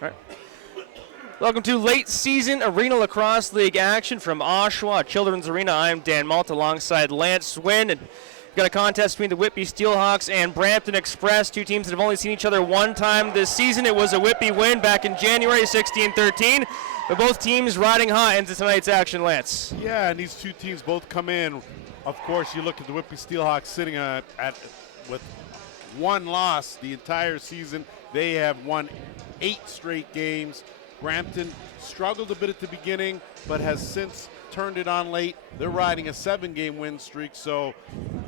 All right. Welcome to late season Arena Lacrosse League action from Oshawa Children's Arena. I'm Dan Malt alongside Lance Swin. And we've got a contest between the Whitby Steelhawks and Brampton Express, two teams that have only seen each other one time this season. It was a Whitby win back in January 16-13. But both teams riding high into tonight's action, Lance. Yeah, and these two teams both come in. Of course, you look at the Whitby Steelhawks sitting with one loss the entire season. They have won 8 straight games. Brampton struggled a bit at the beginning, but has since turned it on late. They're riding a 7-game win streak, so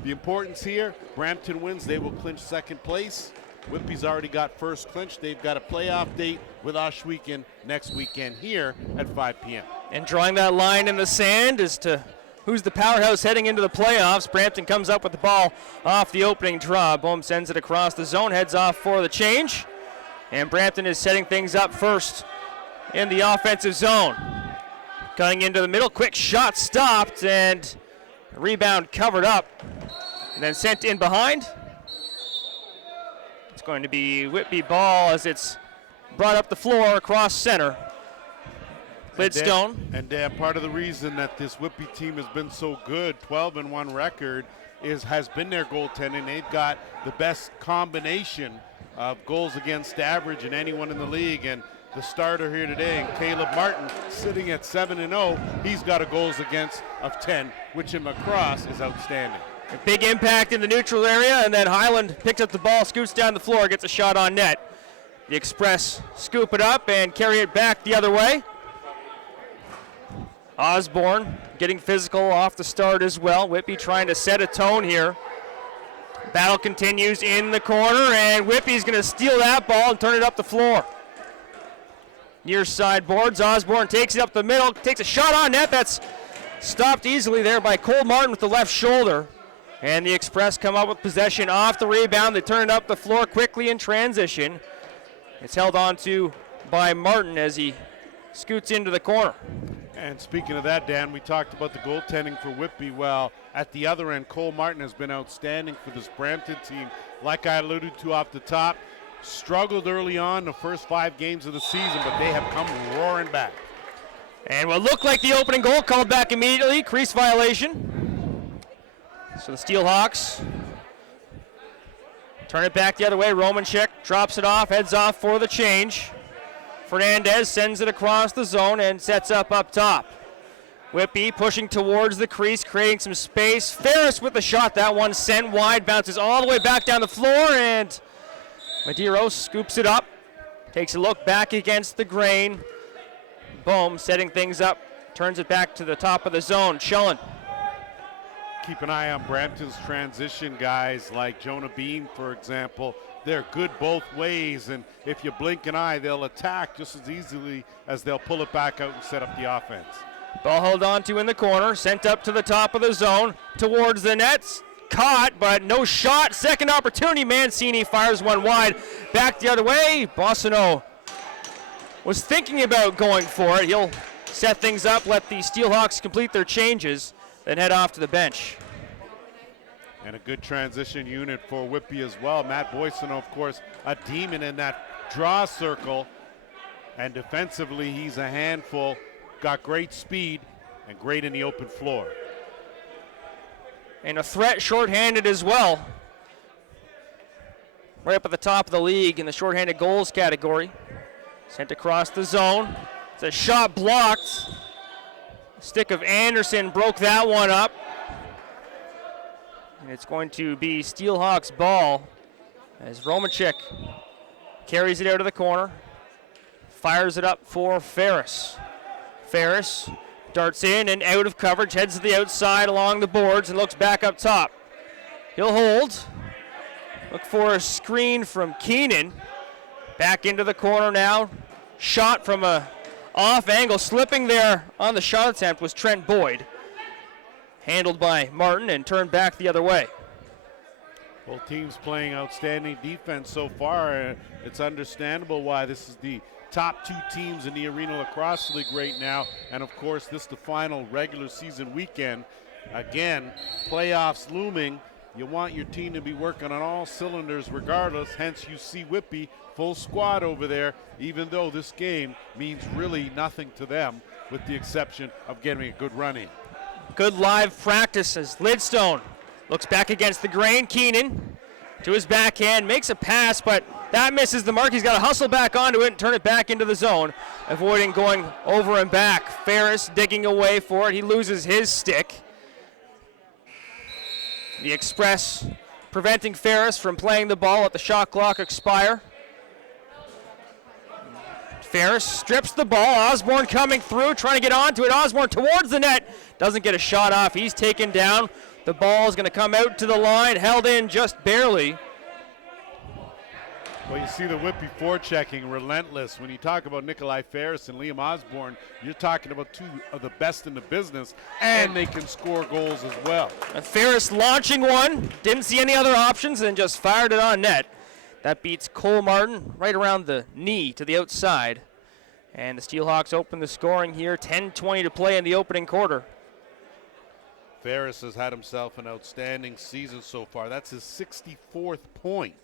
the importance here, Brampton wins, they will clinch second place. Whitby's already got first clinch. They've got a playoff date with Ohsweken next weekend here at 5 p.m. And drawing that line in the sand as to who's the powerhouse heading into the playoffs. Brampton comes up with the ball off the opening draw. Bohm sends it across the zone, heads off for the change. And Brampton is setting things up first in the offensive zone. Cutting into the middle, quick shot stopped, and rebound covered up, and then sent in behind. It's going to be Whitby ball as it's brought up the floor across center. Lidstone. And part of the reason that this Whitby team has been so good, 12-1 record, has been their goaltending. They've got the best combination of goals against average in anyone in the league, and the starter here today, and Caleb Martin, sitting at 7-0. He's got a goals against of 10, which in lacrosse is outstanding. A big impact in the neutral area, and then Highland picks up the ball, scoots down the floor, gets a shot on net. The Express scoop it up and carry it back the other way. Osborne getting physical off the start as well. Whitby trying to set a tone here. Battle continues in the corner, and Whitby's going to steal that ball and turn it up the floor. Near side boards, Osborne takes it up the middle, takes a shot on net. That's stopped easily there by Cole Martin with the left shoulder. And the Express come up with possession off the rebound. They turn it up the floor quickly in transition. It's held on to by Martin as he scoots into the corner. And speaking of that, Dan, we talked about the goaltending for Whitby. Well, at the other end, Cole Martin has been outstanding for this Brampton team. Like I alluded to off the top, struggled early on the first 5 games of the season, but they have come roaring back. And what looked like the opening goal called back immediately, crease violation. So the Steelhawks turn it back the other way. Romanchik drops it off, heads off for the change. Fernandez sends it across the zone and sets up top. Whitby pushing towards the crease, creating some space. Ferris with the shot, that one sent wide, bounces all the way back down the floor, and Medeiros scoops it up, takes a look back against the grain. Bohm setting things up, turns it back to the top of the zone. Schullen. Keep an eye on Brampton's transition guys like Jonah Bean, for example. They're good both ways, and if you blink an eye, they'll attack just as easily as they'll pull it back out and set up the offense. Ball held on to in the corner, sent up to the top of the zone, towards the nets. Caught, but no shot. Second opportunity. Mancini fires one wide. Back the other way. Bossino was thinking about going for it. He'll set things up, let the Steelhawks complete their changes, then head off to the bench. And a good transition unit for Whitby as well. Matt Boissano, of course, a demon in that draw circle. And defensively, he's a handful. Got great speed and great in the open floor. And a threat shorthanded as well. Right up at the top of the league in the shorthanded goals category. Sent across the zone. It's a shot blocked. Stick of Anderson broke that one up. And it's going to be Steelhawks ball as Romanchik carries it out of the corner. Fires it up for Ferris. Ferris darts in and out of coverage, heads to the outside along the boards and looks back up top. He'll hold. Look for a screen from Keenan. Back into the corner now. Shot from a off angle. Slipping there on the shot attempt was Trent Boyd. Handled by Martin and turned back the other way. Both teams playing outstanding defense so far. It's understandable why this is the top 2 teams in the Arena Lacrosse League right now. And of course, this is the final regular season weekend. Again, playoffs looming. You want your team to be working on all cylinders regardless, hence you see Whitby full squad over there, even though this game means really nothing to them with the exception of getting a good run in. Good live practice as Lidstone looks back against the grain. Keenan to his backhand, makes a pass, but that misses the mark. He's got to hustle back onto it and turn it back into the zone, avoiding going over and back. Ferris digging away for it. He loses his stick. The Express preventing Ferris from playing the ball, let the shot clock expire. Ferris strips the ball. Osborne coming through, trying to get onto it. Osborne towards the net. Doesn't get a shot off. He's taken down. The ball is going to come out to the line, held in just barely. Well, you see the Whitby forechecking relentless. When you talk about Nikolai Ferris and Liam Osborne, you're talking about two of the best in the business, and they can score goals as well. And Ferris launching one, didn't see any other options, and just fired it on net. That beats Cole Martin right around the knee to the outside. And the Steelhawks open the scoring here, 10:20 to play in the opening quarter. Ferris has had himself an outstanding season so far. That's his 64th point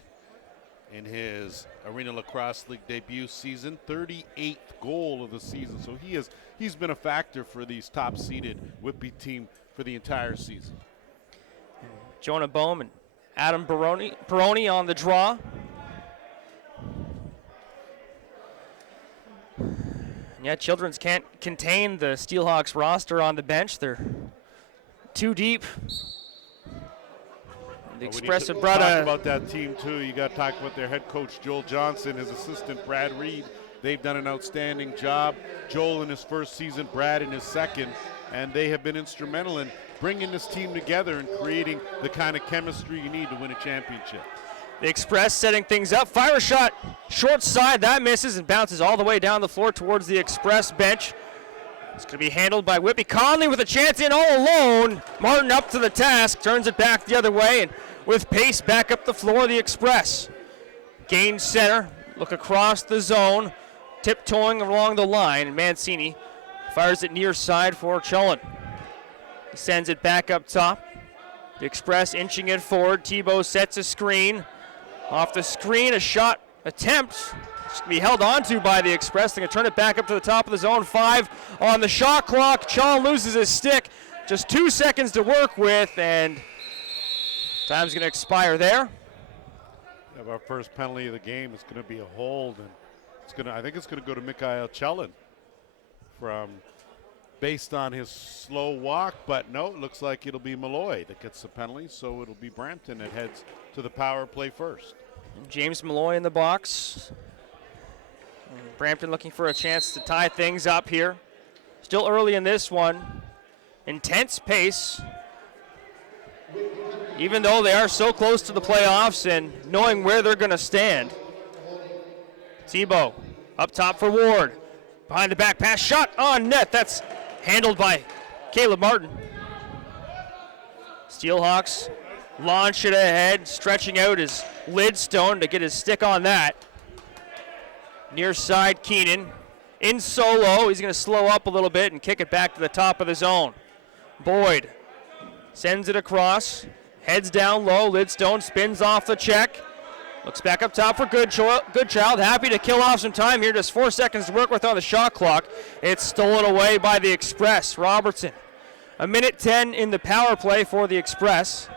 in his Arenalacrosseleague debut season, 38th goal of the season. So he's been a factor for these top-seeded Whitby team for the entire season. Jonah Bohm and Adam Peroni on the draw. Yeah, Children's can't contain the Steelhawks roster on the bench. They're too deep. The Express have brought talk about that team too. You got to talk about their head coach Joel Johnson, his assistant Brad Reed. They've done an outstanding job. Joel in his first season, Brad in his second, and they have been instrumental in bringing this team together and creating the kind of chemistry you need to win a championship. The Express setting things up. Fire a shot short side. That misses and bounces all the way down the floor towards the Express bench. It's going to be handled by Whitby. Conley with a chance in all alone. Martin up to the task, turns it back the other way, and with pace back up the floor, the Express. Gain center, look across the zone, tiptoeing along the line, and Mancini fires it near side for Chullen. He sends it back up top. The Express inching it forward. Tebow sets a screen. Off the screen, a shot attempt. It's going to be held onto by the Express. They're going to turn it back up to the top of the zone. 5 on the shot clock. Chullen loses his stick. Just 2 seconds to work with, and time's going to expire there. Our first penalty of the game is going to be a hold, and I think it's going to go to Mikhail Chullen based on his slow walk, but no, it looks like it'll be Malloy that gets the penalty, so it'll be Brampton that heads to the power play first. James Malloy in the box. And Brampton looking for a chance to tie things up here. Still early in this one. Intense pace. Even though they are so close to the playoffs and knowing where they're going to stand. Tebow up top for Ward. Behind the back pass, shot on net. That's handled by Caleb Martin. Steelhawks launch it ahead, stretching out his Lidstone to get his stick on that. Near side, Keenan in solo. He's going to slow up a little bit and kick it back to the top of the zone. Boyd sends it across, heads down low. Lidstone spins off the check. Looks back up top for Goodchild. Happy to kill off some time here. Just 4 seconds to work with on the shot clock. It's stolen away by the Express. Robertson. 1:10 in the power play for the Express.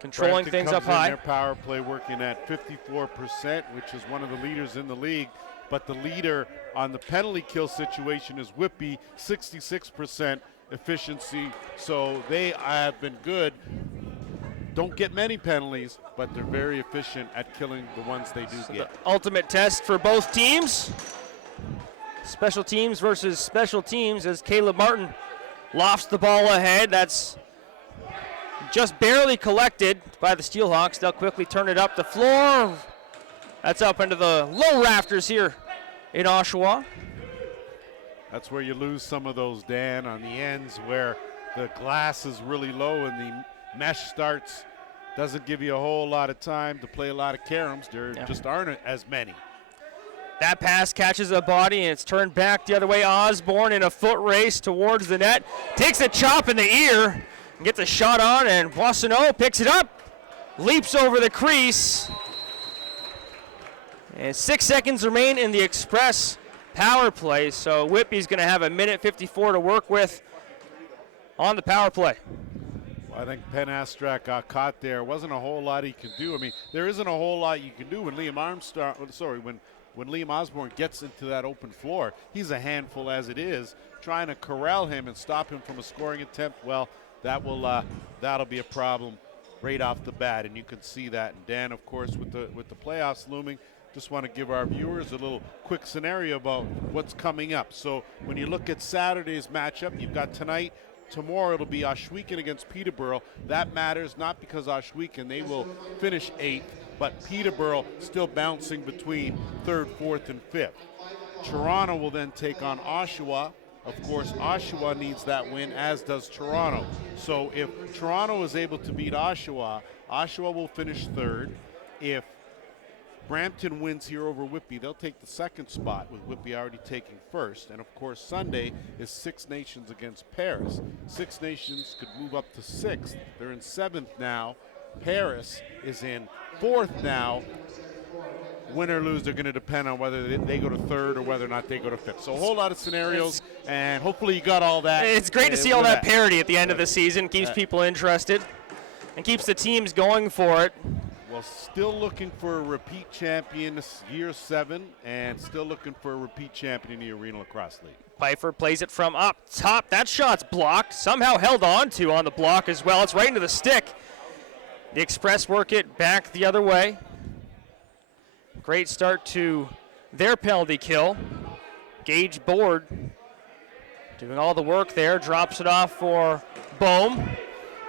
Controlling things up high. Their power play working at 54%, which is one of the leaders in the league. But the leader on the penalty kill situation is Whitby, 66% efficiency. So they have been good. Don't get many penalties, but they're very efficient at killing the ones they do get. The ultimate test for both teams. Special teams versus special teams as Caleb Martin lofts the ball ahead. That's just barely collected by the Steelhawks. They'll quickly turn it up the floor. That's up into the low rafters here in Oshawa. That's where you lose some of those, Dan, on the ends where the glass is really low and the mesh starts. Doesn't give you a whole lot of time to play a lot of caroms. There just aren't as many. That pass catches a body and it's turned back the other way. Osborne in a foot race towards the net. Takes a chop in the ear. Gets a shot on, and Boissonneau picks it up, leaps over the crease. And 6 seconds remain in the Express power play, so Whitby's going to have a minute 54 to work with on the power play. Well, I think Penn Astrak got caught there. Wasn't a whole lot he could do. I mean, there isn't a whole lot you can do when when Liam Osborne gets into that open floor. He's a handful as it is. Trying to corral him and stop him from a scoring attempt, well, that'll be a problem right off the bat, and you can see that. And Dan, of course, with the playoffs looming, just want to give our viewers a little quick scenario about what's coming up. So when you look at Saturday's matchup, you've got tonight. Tomorrow it'll be Ohsweken against Peterborough. That matters not because Ohsweken, they will finish 8th, but Peterborough still bouncing between 3rd, 4th, and 5th. Toronto will then take on Oshawa. Of course, Oshawa needs that win, as does Toronto. So if Toronto is able to beat Oshawa, Oshawa will finish 3rd. If Brampton wins here over Whitby, they'll take the 2nd spot, with Whitby already taking 1st. And of course, Sunday is Six Nations against Paris. Six Nations could move up to 6th. They're in 7th now. Paris is in 4th now. Win or lose, they're going to depend on whether they go to 3rd or whether or not they go to 5th. So a whole lot of scenarios, and hopefully you got all that. It's great to see all that parity at the end of the season. Keeps people interested and keeps the teams going for it. Well, still looking for a repeat champion this year 7, and still looking for a repeat champion in the Arenalacrosseleague. Pfeiffer plays it from up top. That shot's blocked, somehow held on to on the block as well. It's right into the stick. The Express work it back the other way. Great start to their penalty kill. Gage Board doing all the work there, drops it off for Bohm.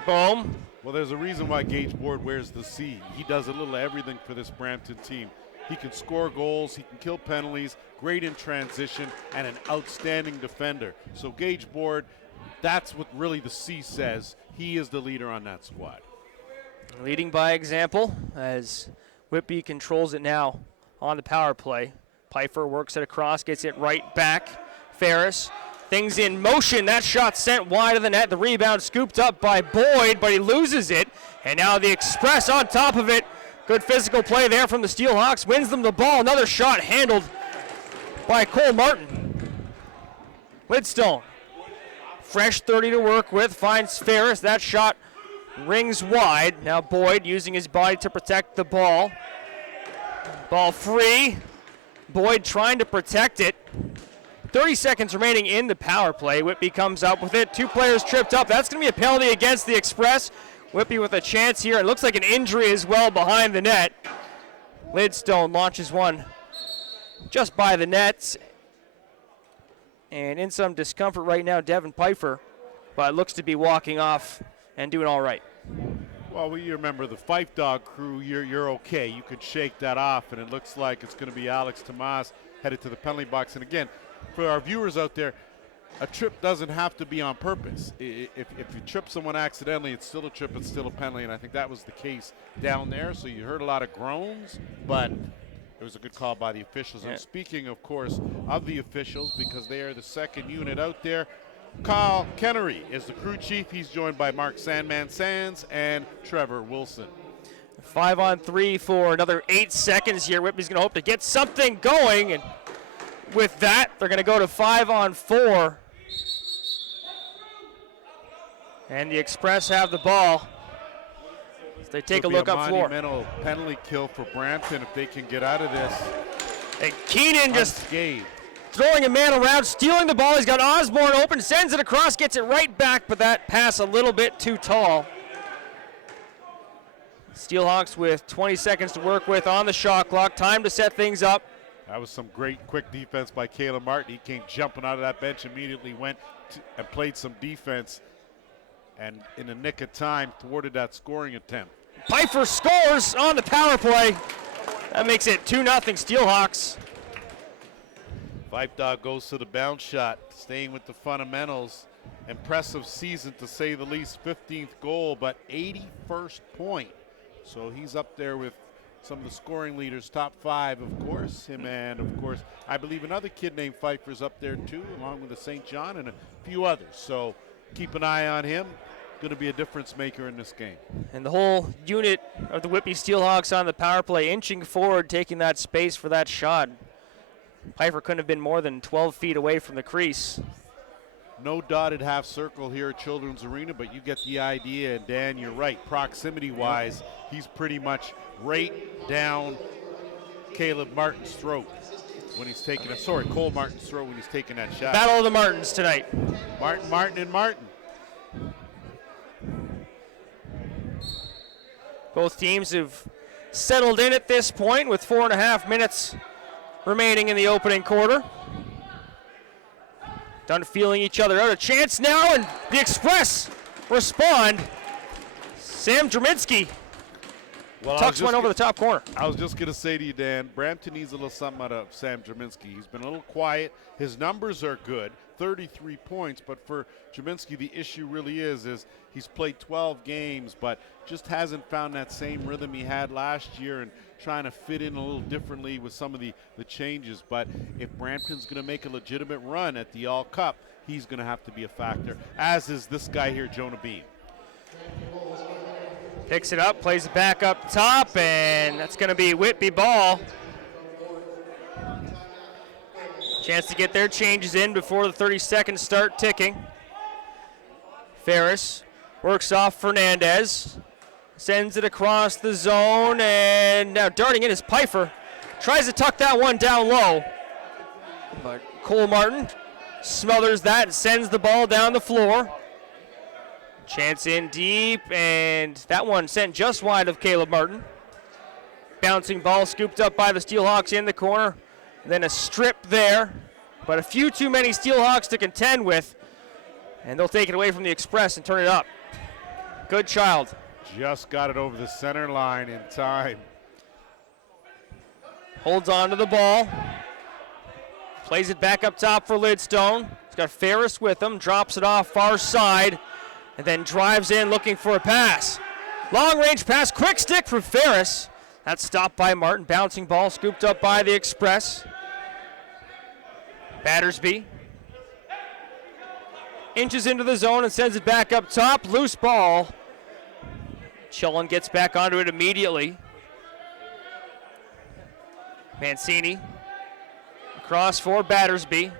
Bohm. Well, there's a reason why Gage Board wears the C. He does a little everything for this Brampton team. He can score goals, he can kill penalties, great in transition, and an outstanding defender. So Gage Board, that's what really the C says. He is the leader on that squad. Leading by example as Whitby controls it now on the power play. Pfeiffer works it across, gets it right back. Ferris. Things in motion. That shot sent wide of the net. The rebound scooped up by Boyd, but he loses it. And now the Express on top of it. Good physical play there from the Steelhawks. Wins them the ball. Another shot handled by Cole Martin. Lidstone. Fresh 30 to work with. Finds Ferris. That shot rings wide. Now Boyd using his body to protect the ball. Ball free. Boyd trying to protect it. 30 seconds remaining in the power play. Whitby comes up with it. 2 players tripped up. That's going to be a penalty against the Express. Whitby with a chance here. It looks like an injury as well behind the net. Lidstone launches one just by the nets. And in some discomfort right now, Devin Pfeiffer, but looks to be walking off and doing all right. Well, you remember the Fife Dog crew, you're okay. You could shake that off, and it looks like it's going to be Alex Tomas headed to the penalty box. And again, for our viewers out there, a trip doesn't have to be on purpose. If you trip someone accidentally, it's still a trip, it's still a penalty, and I think that was the case down there. So you heard a lot of groans, but it was a good call by the officials. Yeah. And speaking, of course, of the officials, because they are the second unit out there, Kyle Kennery is the crew chief. He's joined by Mark Sandman Sands and Trevor Wilson. 5-on-3 for another 8 seconds here. Whitby's going to hope to get something going, and with that, they're going to go to 5-on-4. And the Express have the ball. As they take a look up floor. Monumental penalty kill for Brampton if they can get out of this. And Keenan just unscathed. throwing a man around, stealing the ball. He's got Osborne open, sends it across, gets it right back, but that pass a little bit too tall. Steelhawks with 20 seconds to work with on the shot clock. Time to set things up. That was some great quick defense by Caleb Martin. He came jumping out of that bench, immediately went and played some defense, and in the nick of time thwarted that scoring attempt. Pfeiffer scores on the power play. That makes it 2-0 Steelhawks. Fife Dog goes to the bounce shot, staying with the fundamentals. Impressive season to say the least. 15th goal, but 81st point. So he's up there with some of the scoring leaders, top 5, of course. Him and, of course, I believe another kid named Pfeiffer's up there too, along with the St. John and a few others. So keep an eye on him. going to be a difference maker in this game. And the whole unit of the Whitby Steelhawks on the power play inching forward, taking that space for that shot. Pfeiffer couldn't have been more than 12 feet away from the crease. No dotted half circle here at Children's Arena, but you get the idea. And Dan, you're right. Proximity-wise, he's pretty much right down Caleb Martin's throat when he's taking Cole Martin's throat when he's taking that shot. Battle of the Martins tonight. Martin. Both teams have settled in at this point with 4.5 minutes remaining in the opening quarter. Done feeling each other out. A chance now, and the Express respond. Sam Draminsky tucks one over the top corner. I was just going to say to you, Dan, Brampton needs a little something out of Sam Draminsky. He's been a little quiet. His numbers are good, 33 points, but for Draminsky, the issue really is he's played 12 games, but just hasn't found that same rhythm he had last year and trying to fit in a little differently with some of the changes. But if Brampton's going to make a legitimate run at the All-Cup, he's going to have to be a factor, as is this guy here, Jonah Bean. Picks it up, plays it back up top, and that's going to be Whitby ball. Chance to get their changes in before the 30 seconds start ticking. Ferris works off Fernandez, sends it across the zone, and now darting in is Pfeiffer. Tries to tuck that one down low, but Cole Martin smothers that and sends the ball down the floor. Chance in deep, and that one sent just wide of Caleb Martin. Bouncing ball scooped up by the Steelhawks in the corner. Then a strip there, but a few too many Steelhawks to contend with, and they'll take it away from the Express and turn it up. Good child. Just got it over the center line in time. Holds on to the ball. Plays it back up top for Lidstone. He's got Ferris with him, drops it off far side, and then drives in looking for a pass. Long range pass, quick stick from Ferris. That's stopped by Martin. Bouncing ball scooped up by the Express. Battersby inches into the zone and sends it back up top. Loose ball. Chillin gets back onto it immediately. Mancini across for Battersby.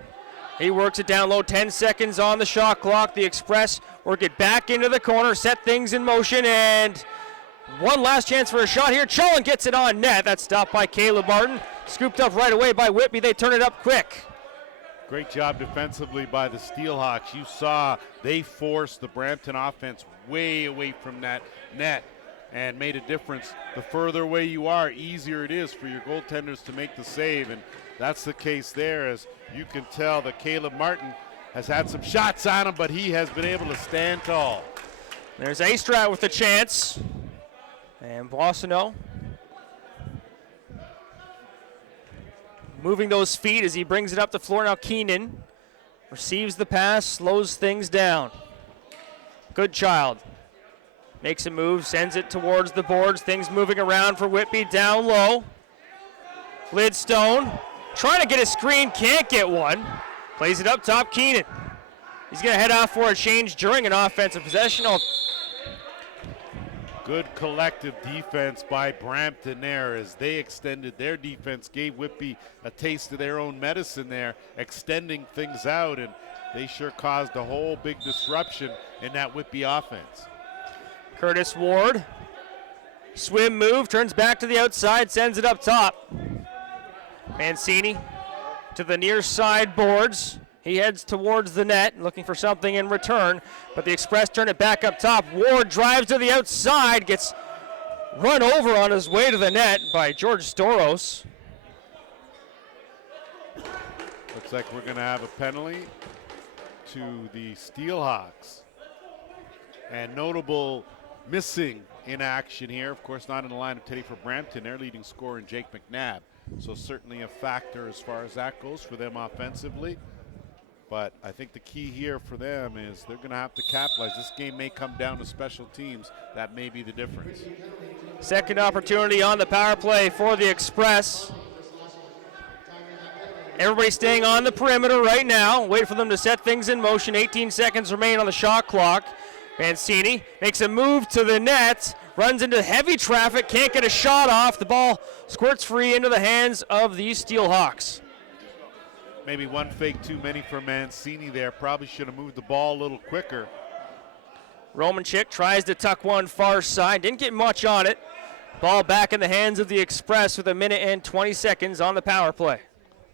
He works it down low, 10 seconds on the shot clock. The Express work it back into the corner, set things in motion, and one last chance for a shot here. Chillin gets it on net. That's stopped by Caleb Martin. Scooped up right away by Whitby. They turn it up quick. Great job defensively by the Steelhawks. You saw they forced the Brampton offense way away from that net and made a difference. The further away you are, easier it is for your goaltenders to make the save, and that's the case there. As you can tell that Caleb Martin has had some shots on him, but he has been able to stand tall. There's Astrat with a chance. And Boissonneau moving those feet as he brings it up the floor. Now Keenan receives the pass, slows things down. Good child. Makes a move, sends it towards the boards. Things moving around for Whitby down low. Lidstone trying to get a screen, can't get one. Plays it up top, Keenan. He's going to head off for a change during an offensive possession. Good collective defense by Brampton there as they extended their defense, gave Whitby a taste of their own medicine there, extending things out, and they sure caused a whole big disruption in that Whitby offense. Curtis Ward, swim move, turns back to the outside, sends it up top. Mancini to the near side boards. He heads towards the net, looking for something in return, but the Express turn it back up top. Ward drives to the outside, gets run over on his way to the net by George Storos. Looks like we're going to have a penalty to the Steelhawks. And notable missing in action here, of course not in the line of Teddy for Brampton, their leading scorer in Jake McNabb. So certainly a factor as far as that goes for them offensively. But I think the key here for them is they're going to have to capitalize. This game may come down to special teams. That may be the difference. Second opportunity on the power play for the Express. Everybody staying on the perimeter right now. Wait for them to set things in motion. 18 seconds remain on the shot clock. Mancini makes a move to the net, runs into heavy traffic, can't get a shot off. The ball squirts free into the hands of the Steelhawks. Maybe one fake too many for Mancini there. Probably should have moved the ball a little quicker. Romanchik tries to tuck one far side, didn't get much on it. Ball back in the hands of the Express with 1:20 seconds on the power play.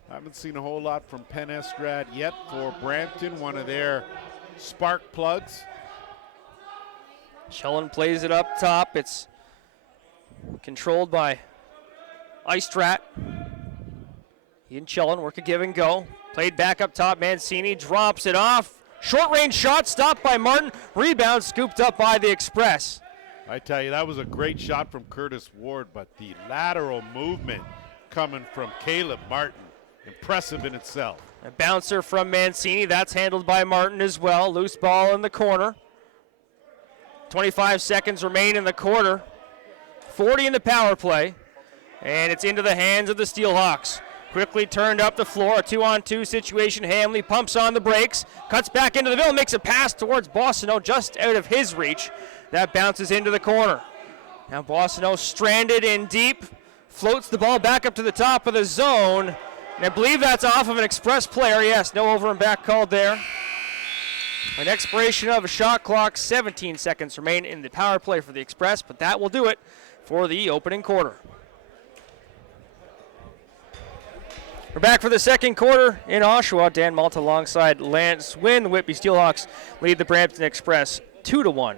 I haven't seen a whole lot from Penn Estrad yet for Brampton, one of their spark plugs. Shellen plays it up top. It's controlled by Istrat. He and Shellen work a give and go. Played back up top. Mancini drops it off. Short range shot stopped by Martin. Rebound scooped up by the Express. I tell you, that was a great shot from Curtis Ward, but the lateral movement coming from Caleb Martin, impressive in itself. A bouncer from Mancini. That's handled by Martin as well. Loose ball in the corner. 25 seconds remain in the quarter. 40 in the power play. And it's into the hands of the Steelhawks. Quickly turned up the floor. A 2-on-2 situation. Hamley pumps on the brakes. Cuts back into the middle. Makes a pass towards Bossino just out of his reach. That bounces into the corner. Now Bossino stranded in deep. Floats the ball back up to the top of the zone. And I believe that's off of an Express player. Yes, no over and back called there. An expiration of a shot clock. 17 seconds remain in the power play for the Express, but that will do it for the opening quarter. We're back for the second quarter in Oshawa. Dan Malta alongside Lance Wynn. The Whitby Steelhawks lead the Brampton Express 2-1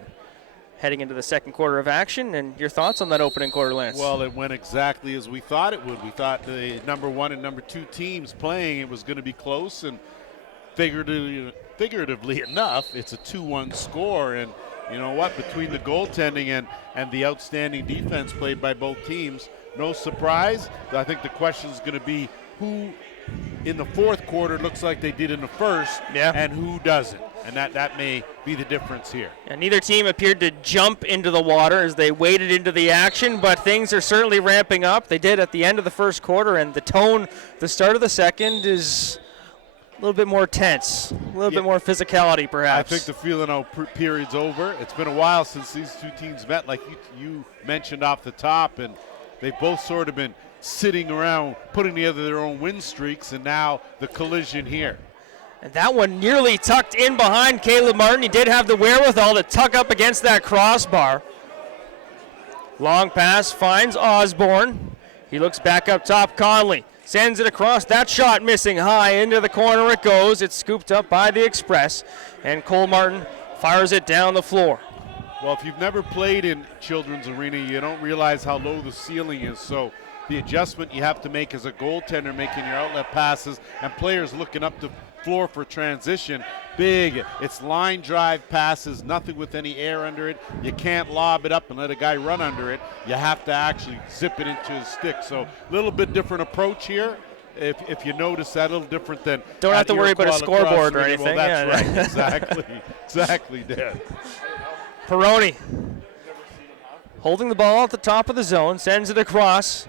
heading into the second quarter of action. And your thoughts on that opening quarter, Lance? Well, it went exactly as we thought it would. We thought the number one and number two teams playing, it was going to be close, and figuratively enough, it's a 2-1 score. And you know what? Between the goaltending and the outstanding defense played by both teams, no surprise. I think the question is going to be who in the fourth quarter looks like they did in the first, and who doesn't. And that may be the difference here. And neither team appeared to jump into the water as they waded into the action, but things are certainly ramping up. They did at the end of the first quarter, and the tone, the start of the second, is a little bit more tense, a little bit more physicality, perhaps. I think the feeling of period's over. It's been a while since these two teams met, like you mentioned off the top, and they've both sort of been sitting around putting together their own win streaks, and now the collision here. And that one nearly tucked in behind Caleb Martin. He did have the wherewithal to tuck up against that crossbar. Long pass finds Osborne. He looks back up top. Conley sends it across. That shot missing high. Into the corner it goes. It's scooped up by the Express. And Cole Martin fires it down the floor. Well, if you've never played in Children's Arena, you don't realize how low the ceiling is. So the adjustment you have to make as a goaltender, making your outlet passes, and players looking up the floor for transition, big. It's line drive passes, nothing with any air under it. You can't lob it up and let a guy run under it. You have to actually zip it into his stick. So a little bit different approach here. If you notice that, a little different than don't have to worry about a scoreboard or anything. Well, that's right. Exactly, Dan. Peroni holding the ball at the top of the zone, sends it across.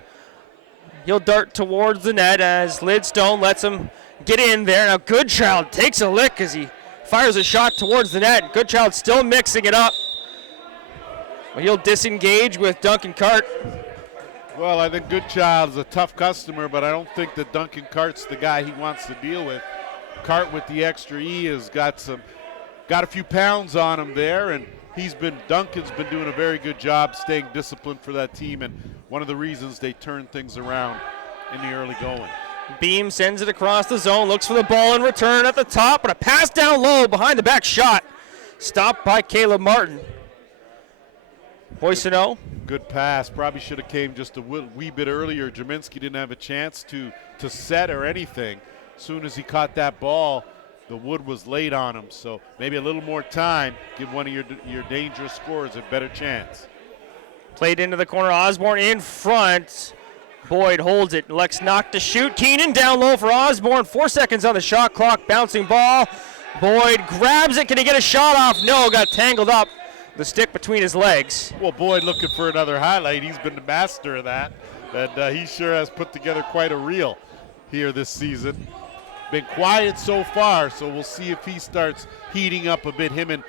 He'll dart towards the net as Lidstone lets him get in there. Now Goodchild takes a lick as he fires a shot towards the net. Goodchild still mixing it up. He'll disengage with Duncan Cart. Well, I think Goodchild is a tough customer, but I don't think that Duncan Cart's the guy he wants to deal with. Cart with the extra E has got a few pounds on him there, and Duncan's been doing a very good job staying disciplined for that team, and one of the reasons they turn things around in the early going. Beam sends it across the zone, looks for the ball in return at the top, but a pass down low behind the back shot. Stopped by Caleb Martin. Boissonneau. Good pass. Probably should have came just a wee bit earlier. Jaminski didn't have a chance to set or anything. As soon as he caught that ball, the wood was laid on him. So maybe a little more time. Give one of your dangerous scorers a better chance. Played into the corner. Osborne in front. Boyd holds it. Lex knocked to shoot. Keenan down low for Osborne. 4 seconds on the shot clock. Bouncing ball. Boyd grabs it. Can he get a shot off? No, got tangled up. The stick between his legs. Well, Boyd looking for another highlight. He's been the master of that. And he sure has put together quite a reel here this season. Been quiet so far, so we'll see if he starts heating up a bit. Him and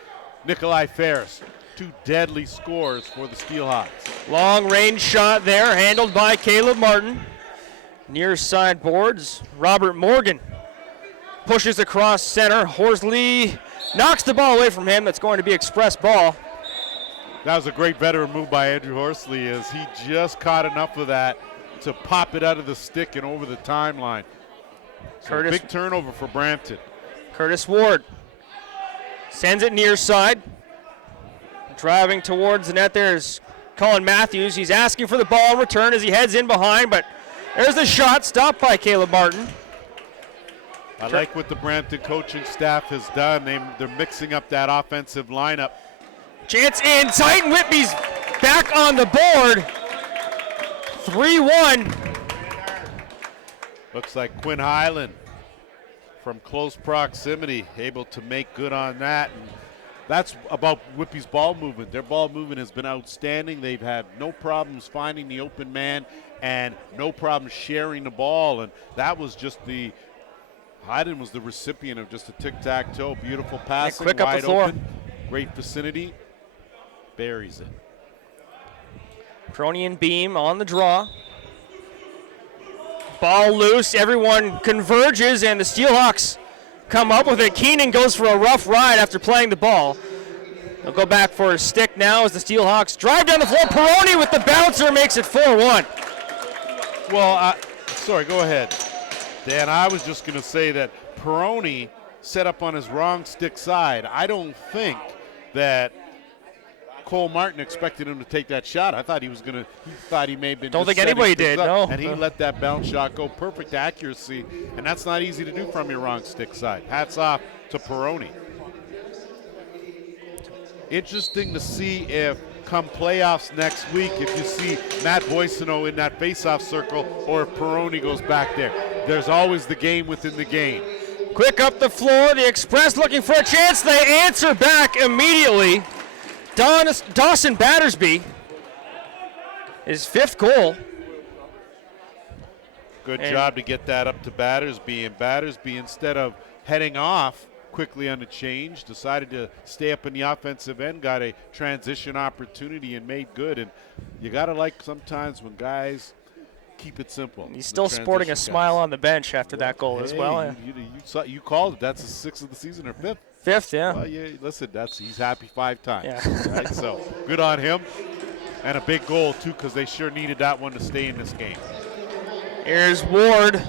Nikolai Ferris. Two deadly scores for the Steelhawks. Long range shot there, handled by Caleb Martin. Near side boards, Robert Morgan pushes across center. Horsley knocks the ball away from him. That's going to be express ball. That was a great veteran move by Andrew Horsley, as he just caught enough of that to pop it out of the stick and over the timeline. So big turnover for Brampton. Curtis Ward sends it near side. Driving towards the net there is Colin Matthews. He's asking for the ball in return as he heads in behind, but there's the shot stopped by Caleb Martin. I like what the Brampton coaching staff has done. They're mixing up that offensive lineup. Chance in tight, and Whitby's back on the board. 3-1. Looks like Quinn Highland from close proximity able to make good on that. And that's about Whitby's ball movement. Their ball movement has been outstanding. They've had no problems finding the open man and no problem sharing the ball. And that was just Highland was the recipient of just a tic-tac-toe. Beautiful passing, quick up wide the floor. open, great vicinity. Buries it. Peroni and Beam on the draw. Ball loose, everyone converges, and the Steelhawks come up with it. Keenan goes for a rough ride after playing the ball. They'll go back for a stick now as the Steelhawks drive down the floor. Peroni with the bouncer makes it 4-1. Well, sorry, go ahead. Dan, I was just going to say that Peroni set up on his wrong stick side. I don't think that Cole Martin expected him to take that shot. I thought he thought he may have been. Don't think anybody did, no. And he let that bounce shot go. Perfect accuracy, and that's not easy to do from your wrong stick side. Hats off to Peroni. Interesting to see if come playoffs next week, if you see Matt Boissonneau in that faceoff circle or if Peroni goes back there. There's always the game within the game. Quick up the floor, the Express looking for a chance. They answer back immediately. Dawson Battersby, his 5th goal. Good job to get that up to Battersby. And Battersby, instead of heading off quickly on the change, decided to stay up in the offensive end, got a transition opportunity and made good. And you got to like sometimes when guys keep it simple. He's still sporting a smile on the bench after that goal as well. You called it. That's the 6th of the season or 5th. 5th, yeah. Well, yeah, listen, he's happy 5 times. Yeah. Right? So good on him. And a big goal, too, because they sure needed that one to stay in this game. Here's Ward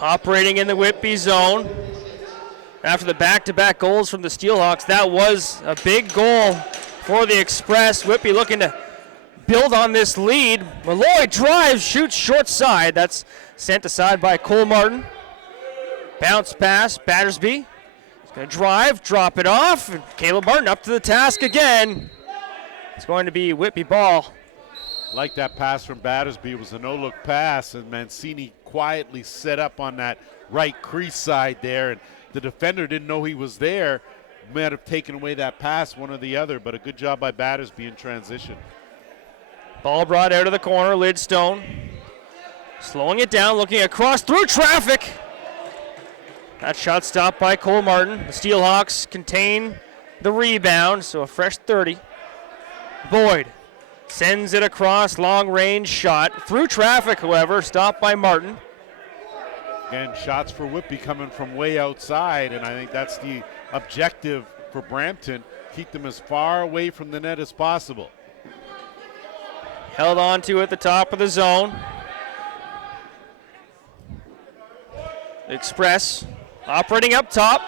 operating in the Whitby zone. After the back-to-back goals from the Steelhawks, that was a big goal for the Express. Whitby looking to build on this lead. Malloy drives, shoots short side. That's sent aside by Cole Martin. Bounce pass, Battersby. He's going to drive, drop it off. And Caleb Martin up to the task again. It's going to be Whitby ball. Like that pass from Battersby. It was a no-look pass, and Mancini quietly set up on that right crease side there. And the defender didn't know he was there. Might have taken away that pass, one or the other, but a good job by Battersby in transition. Ball brought out of the corner, Lidstone. Slowing it down, looking across through traffic. That shot stopped by Cole Martin. The Steelhawks contain the rebound, so a fresh 30. Boyd sends it across, long range shot. Through traffic, however, stopped by Martin. Again, shots for Whitby coming from way outside, and I think that's the objective for Brampton. Keep them as far away from the net as possible. Held on to at the top of the zone. Express operating up top.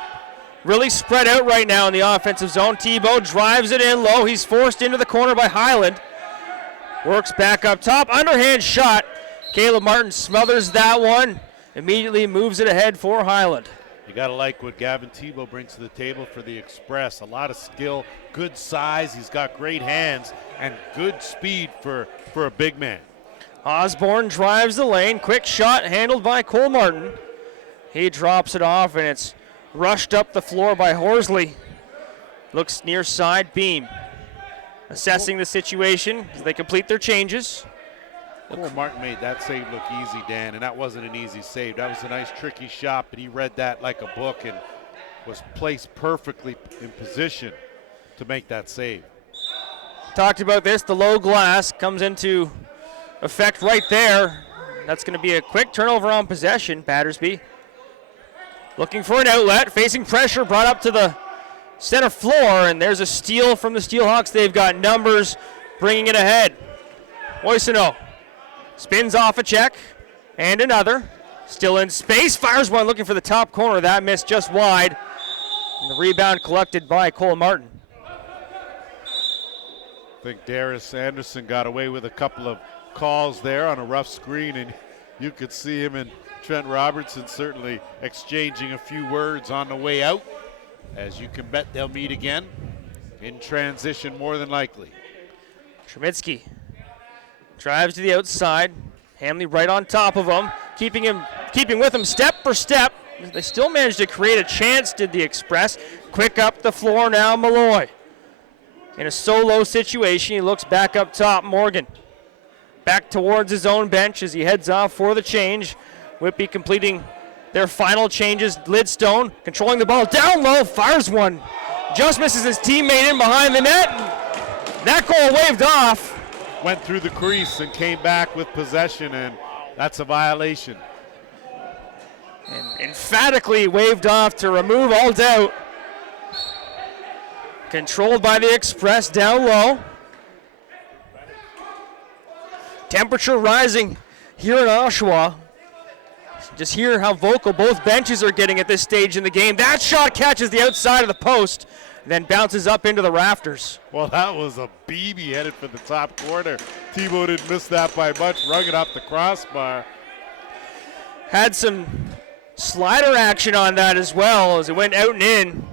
Really spread out right now in the offensive zone. Tebow drives it in low. He's forced into the corner by Highland. Works back up top. Underhand shot. Caleb Martin smothers that one. Immediately moves it ahead for Highland. You got to like what Gavin Tebow brings to the table for the Express. A lot of skill, good size. He's got great hands and good speed for a big man. Osborne drives the lane. Quick shot handled by Cole Martin. He drops it off, and it's rushed up the floor by Horsley. Looks near side, Beam. Assessing the situation as they complete their changes. Cole Martin made that save look easy, Dan, and that wasn't an easy save. That was a nice, tricky shot, but he read that like a book and was placed perfectly in position. to make that save. Talked about this. The low glass comes into effect right there. That's going to be a quick turnover on possession. Battersby looking for an outlet, facing pressure, brought up to the center floor, and there's a steal from the Steelhawks. They've got numbers bringing it ahead. Moisano spins off a check, and another. Still in space, fires one looking for the top corner. That missed just wide. And the rebound collected by Cole Martin. I think Darius Anderson got away with a couple of calls there on a rough screen, and you could see him and Trent Robertson certainly exchanging a few words on the way out. As you can bet, they'll meet again in transition more than likely. Trubisky drives to the outside. Hamley right on top of him, keeping with him step for step. They still managed to create a chance, did the Express. Quick up the floor now, Malloy. In a solo situation, he looks back up top. Morgan back towards his own bench as he heads off for the change. Whitby completing their final changes. Lidstone controlling the ball down low, fires one. Just misses his teammate in behind the net. That goal waved off. Went through the crease and came back with possession, and that's a violation. And emphatically waved off to remove all doubt. Controlled by the Express down low. Temperature rising here in Oshawa. Just hear how vocal both benches are getting at this stage in the game. That shot catches the outside of the post, then bounces up into the rafters. Well, that was a BB headed for the top corner. Tebow didn't miss that by much, rung it off the crossbar. Had some slider action on that as well as it went out and in.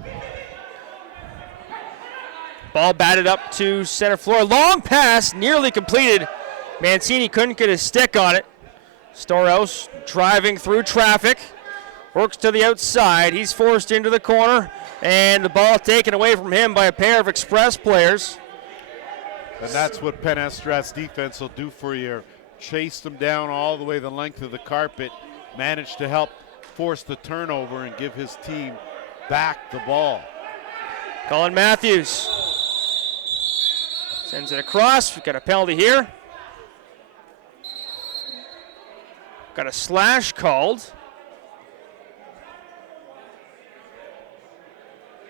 Ball batted up to center floor. Long pass, nearly completed. Mancini couldn't get his stick on it. Storehouse driving through traffic. Works to the outside. He's forced into the corner. And the ball taken away from him by a pair of Express players. And that's what Penn Estrat's defense will do for you. Chase them down all the way the length of the carpet. Manage to help force the turnover and give his team back the ball. Colin Matthews sends it across. We've got a penalty here. Got a slash called.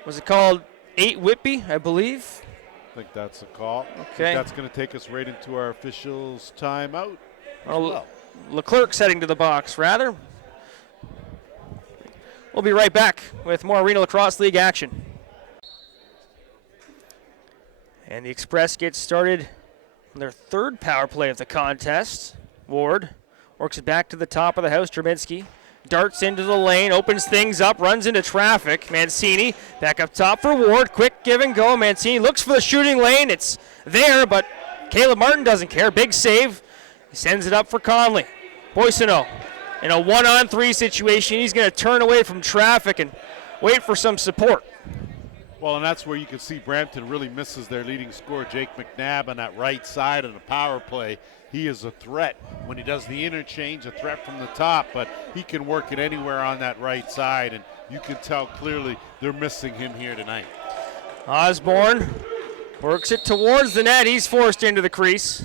Was it called 8 Whitby, I believe? I think that's a call. Okay. That's going to take us right into our officials' timeout. Leclerc's heading to the box, rather. We'll be right back with more Arena Lacrosse League action. And the Express gets started on their third power play of the contest. Ward works it back to the top of the house. Trubinsky darts into the lane, opens things up, runs into traffic. Mancini back up top for Ward. Quick give and go. Mancini looks for the shooting lane. It's there, but Caleb Martin doesn't care. Big save. He sends it up for Conley. Boissonneau in a 1-on-3 situation. He's going to turn away from traffic and wait for some support. Well, and that's where you can see Brampton really misses their leading scorer, Jake McNabb, on that right side of the power play. He is a threat when he does the interchange, a threat from the top, but he can work it anywhere on that right side, and you can tell clearly they're missing him here tonight. Osborne works it towards the net. He's forced into the crease.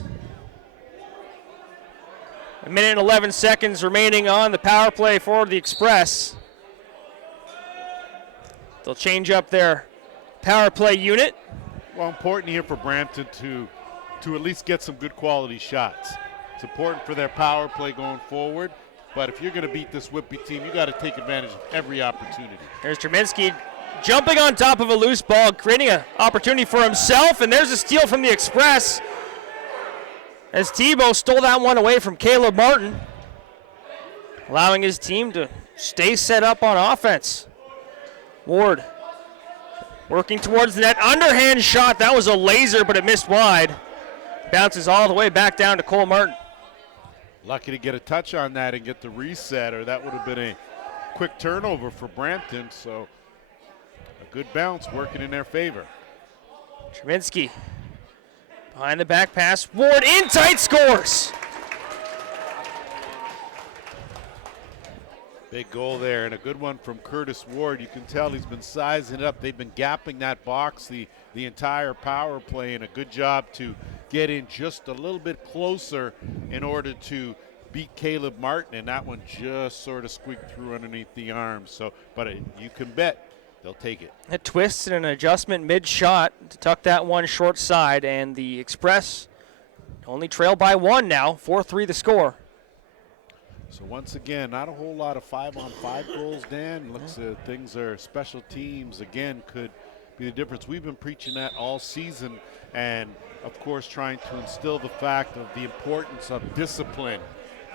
1 minute and 11 seconds remaining on the power play for the Express. They'll change up their power play unit. Well, important here for Brampton to at least get some good quality shots. It's important for their power play going forward, but if you're going to beat this Whitby team, you got to take advantage of every opportunity. There's Trubinsky jumping on top of a loose ball, creating an opportunity for himself, and there's a steal from the Express as Tebow stole that one away from Caleb Martin, allowing his team to stay set up on offense. Ward working towards the net, underhand shot. That was a laser, but it missed wide. Bounces all the way back down to Cole Martin. Lucky to get a touch on that and get the reset, or that would have been a quick turnover for Brampton. So a good bounce working in their favor. Trubinsky behind the back pass. Ward in tight, scores. Big goal there, and a good one from Curtis Ward. You can tell he's been sizing it up. They've been gapping that box the entire power play, and a good job to get in just a little bit closer in order to beat Caleb Martin, and that one just sort of squeaked through underneath the arms. So, but you can bet they'll take it. A twist and an adjustment mid-shot to tuck that one short side, and the Express only trail by 1 now, 4-3 the score. So once again, not a whole lot of 5-on-5 goals, Dan. Looks things are special teams, again, could be the difference. We've been preaching that all season, and of course trying to instill the fact of the importance of discipline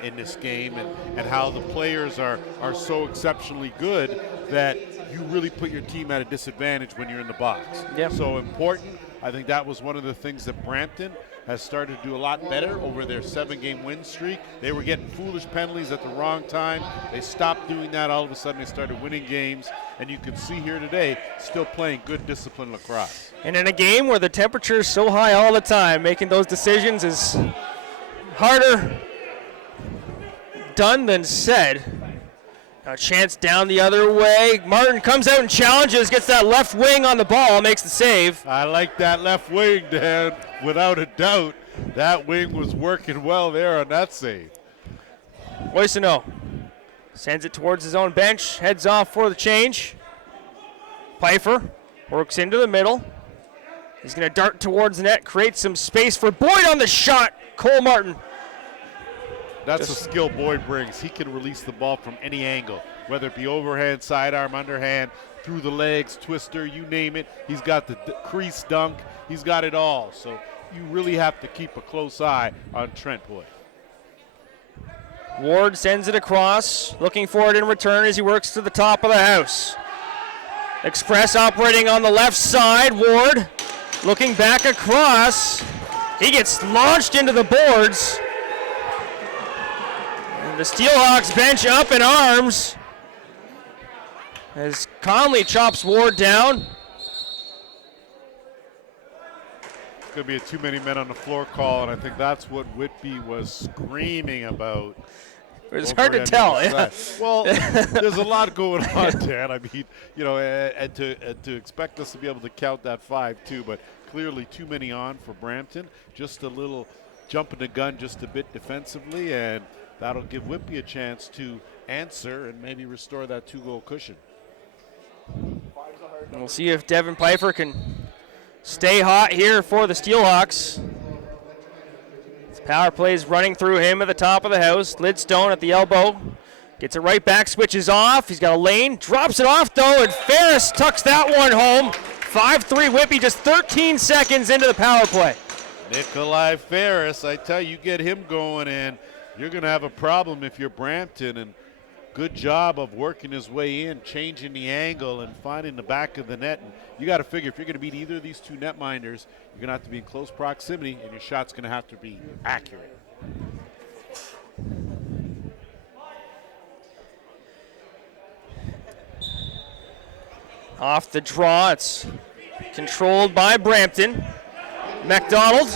in this game, and how the players are so exceptionally good that you really put your team at a disadvantage when you're in the box. Yep. So important. I think that was one of the things that Brampton has started to do a lot better over their 7-game win streak. They were getting foolish penalties at the wrong time. They stopped doing that. All of a sudden, they started winning games. And you can see here today, still playing good disciplined lacrosse. And in a game where the temperature is so high all the time, making those decisions is harder done than said. A chance down the other way. Martin comes out and challenges, gets that left wing on the ball, makes the save. I like that left wing, Dan. Without a doubt, that wing was working well there on that save. Oisino sends it towards his own bench, heads off for the change. Pfeiffer works into the middle. He's going to dart towards the net, create some space for Boyd on the shot. Cole Martin. That's a skill Boyd brings. He can release the ball from any angle, whether it be overhand, sidearm, underhand, through the legs, twister, you name it. He's got the crease dunk. He's got it all. So you really have to keep a close eye on Trent Boyd. Ward sends it across, looking for it in return as he works to the top of the house. Express operating on the left side. Ward looking back across. He gets launched into the boards. The Steelhawks bench up in arms as Conley chops Ward down. It's going to be a too many men on the floor call, and I think that's what Whitby was screaming about. It's hard to tell. Yeah. Well, there's a lot going on, Dan. I mean, you know, and to expect us to be able to count that 5 too, but clearly too many on for Brampton. Just a little jumping the gun just a bit defensively, and that'll give Whitby a chance to answer and maybe restore that 2-goal cushion. We'll see if Devin Pfeiffer can stay hot here for the Steelhawks. This power play is running through him at the top of the house. Lidstone at the elbow. Gets it right back, switches off. He's got a lane, drops it off though, and Ferris tucks that one home. 5-3 Whitby, just 13 seconds into the power play. Nikolai Ferris, I tell you, get him going, and you're going to have a problem if you're Brampton, and good job of working his way in, changing the angle and finding the back of the net. And you got to figure if you're going to beat either of these two netminders, you're going to have to be in close proximity, and your shot's going to have to be accurate. Off the draw, it's controlled by Brampton. McDonald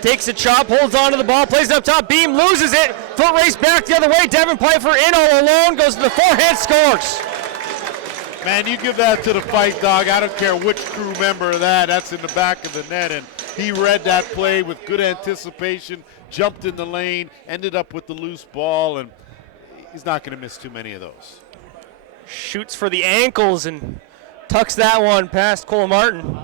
takes a chop, holds on to the ball, plays it up top, Beam loses it, foot race back the other way, Devin Pfeiffer in all alone, goes to the forehand, scores. Man, you give that to the fight dog. I don't care which crew member of that's in the back of the net, and he read that play with good anticipation, jumped in the lane, ended up with the loose ball, and he's not going to miss too many of those. Shoots for the ankles and tucks that one past Cole Martin.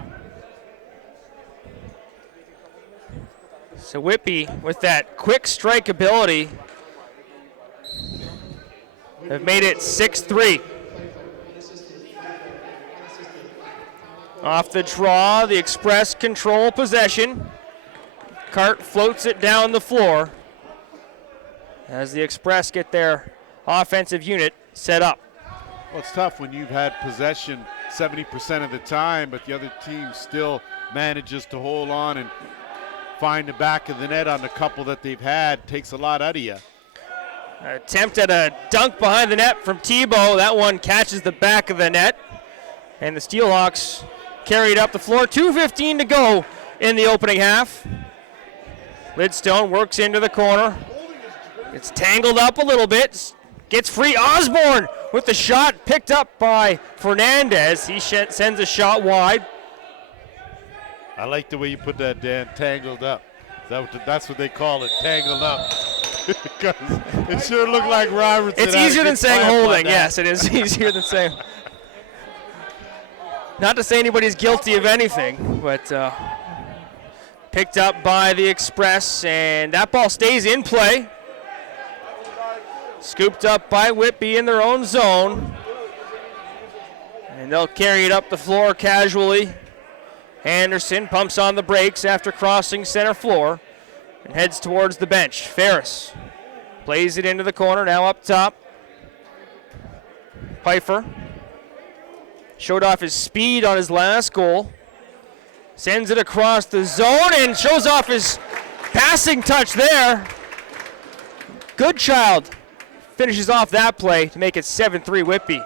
So Whitby, with that quick strike ability, have made it 6-3. Off the draw, the Express control possession. Cart floats it down the floor as the Express get their offensive unit set up. Well, it's tough when you've had possession 70% of the time, but the other team still manages to hold on and find the back of the net on the couple that they've had. Takes a lot out of you. Attempt at a dunk behind the net from Tebow. That one catches the back of the net. And the Steelhawks carried up the floor. 2:15 to go in the opening half. Lidstone works into the corner. It's tangled up a little bit. Gets free. Osborne with the shot picked up by Fernandez. He sends a shot wide. I like the way you put that, Dan. Tangled up. That's what they call it, tangled up. Because it sure looked like Robertson. It's easier than saying holding. Yes, it is easier than saying. Not to say anybody's guilty of anything, but picked up by the Express, and that ball stays in play. Scooped up by Whitby in their own zone. And they'll carry it up the floor casually. Anderson pumps on the brakes after crossing center floor and heads towards the bench. Ferris plays it into the corner, now up top. Pfeiffer showed off his speed on his last goal. Sends it across the zone and shows off his passing touch there. Goodchild finishes off that play to make it 7-3 Whitby.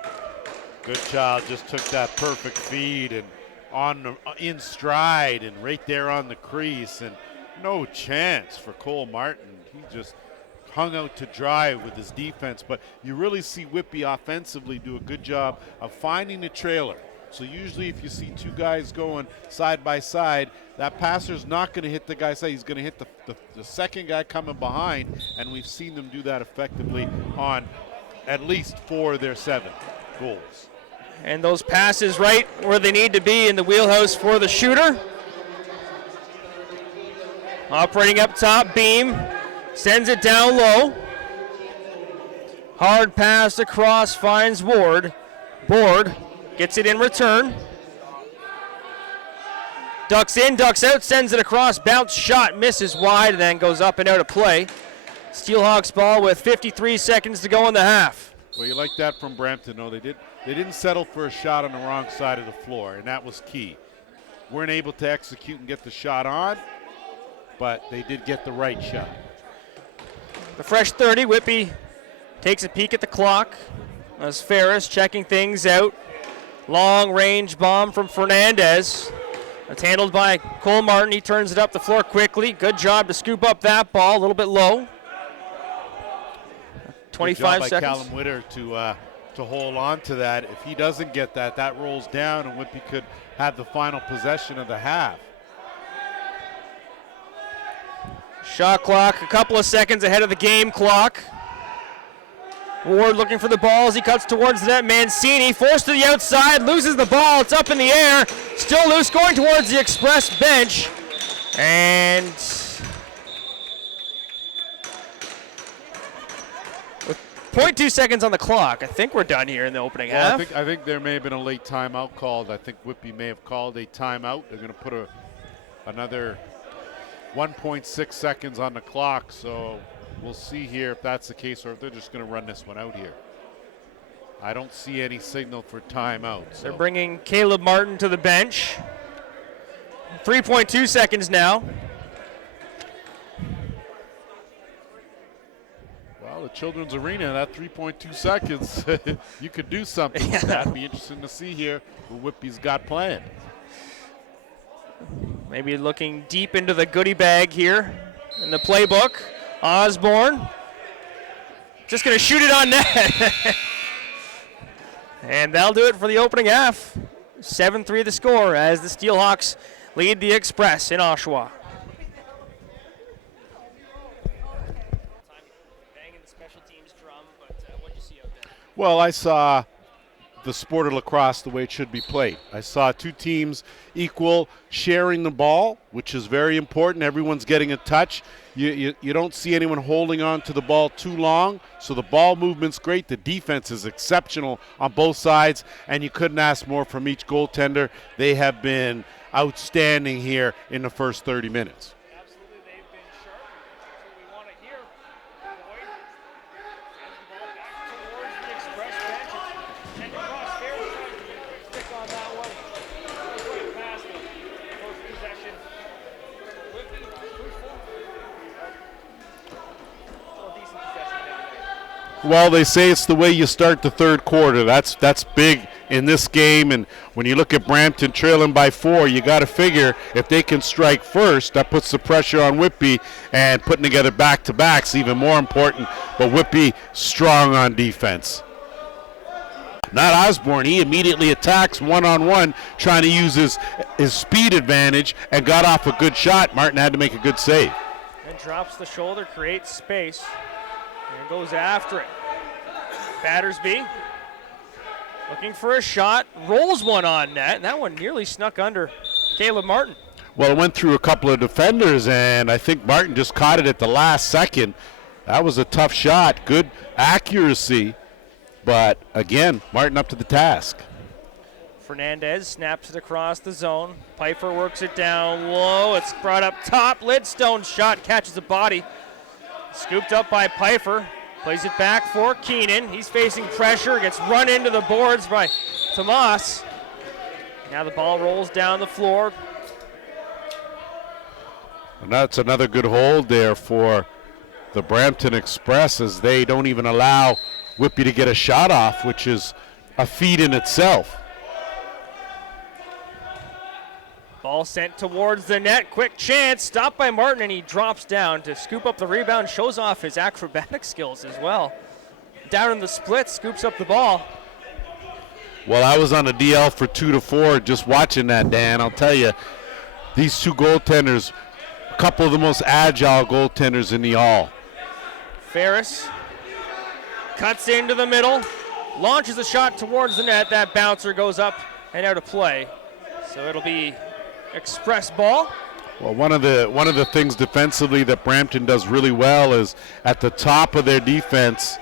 Goodchild just took that perfect feed and in stride and right there on the crease, and no chance for Cole Martin. He just hung out to dry with his defense, but you really see Whitby offensively do a good job of finding the trailer. So usually if you see two guys going side by side, that passer's not going to hit the guy side. He's going to hit the second guy coming behind, and we've seen them do that effectively on at least 4 of their 7 goals. And those passes right where they need to be in the wheelhouse for the shooter. Operating up top, Beam sends it down low. Hard pass across, finds Ward. Board gets it in return. Ducks in, ducks out, sends it across. Bounce shot, misses wide, and then goes up and out of play. Steelhawks ball with 53 seconds to go in the half. Well, you like that from Brampton. No, they didn't settle for a shot on the wrong side of the floor, and that was key. Weren't able to execute and get the shot on, but they did get the right shot. The fresh 30, Whitby takes a peek at the clock as Ferris checking things out. Long range bomb from Fernandez. It's handled by Cole Martin. He turns it up the floor quickly. Good job to scoop up that ball, a little bit low. 25 Good job by seconds. Callum Witter to hold on to that. If he doesn't get that, that rolls down, and Whitby could have the final possession of the half. Shot clock a couple of seconds ahead of the game clock. Ward looking for the ball as he cuts towards the net. Mancini forced to the outside, loses the ball. It's up in the air, still loose, going towards the Express bench. And with 0.2 seconds on the clock, I think we're done here in the opening half. I think there may have been a late timeout called. I think Whitby may have called a timeout. They're going to put another 1.6 seconds on the clock, so we'll see here if that's the case or if they're just going to run this one out here. I don't see any signal for timeout. So. They're bringing Caleb Martin to the bench. 3.2 seconds now. Well, the Children's Arena, that 3.2 seconds, you could do something with that. That'd be interesting to see here what Whitby's got planned. Maybe looking deep into the goodie bag here in the playbook. Osborne just going to shoot it on net. And that'll do it for the opening half. 7-3 the score as the Steelhawks lead the Express in Oshawa. Well, I saw the sport of lacrosse the way it should be played. I saw two teams equal, sharing the ball, which is very important. Everyone's getting a touch. You don't see anyone holding on to the ball too long, so the ball movement's great. The defense is exceptional on both sides, and you couldn't ask more from each goaltender. They have been outstanding here in the first 30 minutes. Absolutely, they've been sharp. That's what we want to hear. Boyd sends the ball back towards the Express bench. Sent across fair stick on that one. Right past the close possession. Well, they say it's the way you start the third quarter. That's big in this game. And when you look at Brampton trailing by 4, you got to figure if they can strike first, that puts the pressure on Whitby, and putting together back-to-backs even more important. But Whitby strong on defense. Not Osborne. He immediately attacks one-on-one, trying to use his speed advantage, and got off a good shot. Martin had to make a good save. And drops the shoulder, creates space, and goes after it. Battersby looking for a shot, rolls one on net, and that one nearly snuck under Caleb Martin. Well, it went through a couple of defenders, and I think Martin just caught it at the last second. That was a tough shot, good accuracy, but again, Martin up to the task. Fernandez snaps it across the zone. Pfeiffer works it down low. It's brought up top. Lidstone shot catches a body. Scooped up by Pfeiffer. Plays it back for Keenan. He's facing pressure. Gets run into the boards by Tomas. Now the ball rolls down the floor. And that's another good hold there for the Brampton Express, as they don't even allow Whitby to get a shot off, which is a feat in itself. Ball sent towards the net. Quick chance. Stopped by Martin, and he drops down to scoop up the rebound. Shows off his acrobatic skills as well. Down in the split, scoops up the ball. Well, I was on a DL for 2 to 4 just watching that, Dan. I'll tell you, these two goaltenders, a couple of the most agile goaltenders in the all. Ferris cuts into the middle, launches a shot towards the net. That bouncer goes up and out of play. So it'll be Express ball. Well, one of the things defensively that Brampton does really well is at the top of their defense.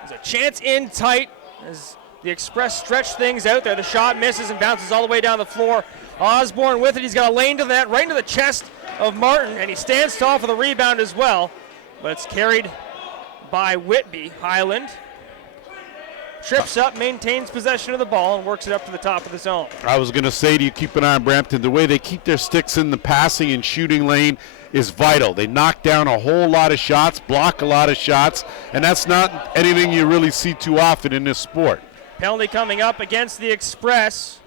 There's a chance in tight as the Express stretch things out there. The shot misses and bounces all the way down the floor. Osborne with it. He's got a lane to that, right into the chest of Martin, and he stands tall for the rebound as well. But it's carried by Whitby. Highland trips up, maintains possession of the ball, and works it up to the top of the zone. I was going to say to you, keep an eye on Brampton. The way they keep their sticks in the passing and shooting lane is vital. They knock down a whole lot of shots, block a lot of shots, and that's not anything you really see too often in this sport. Penalty coming up against the Express.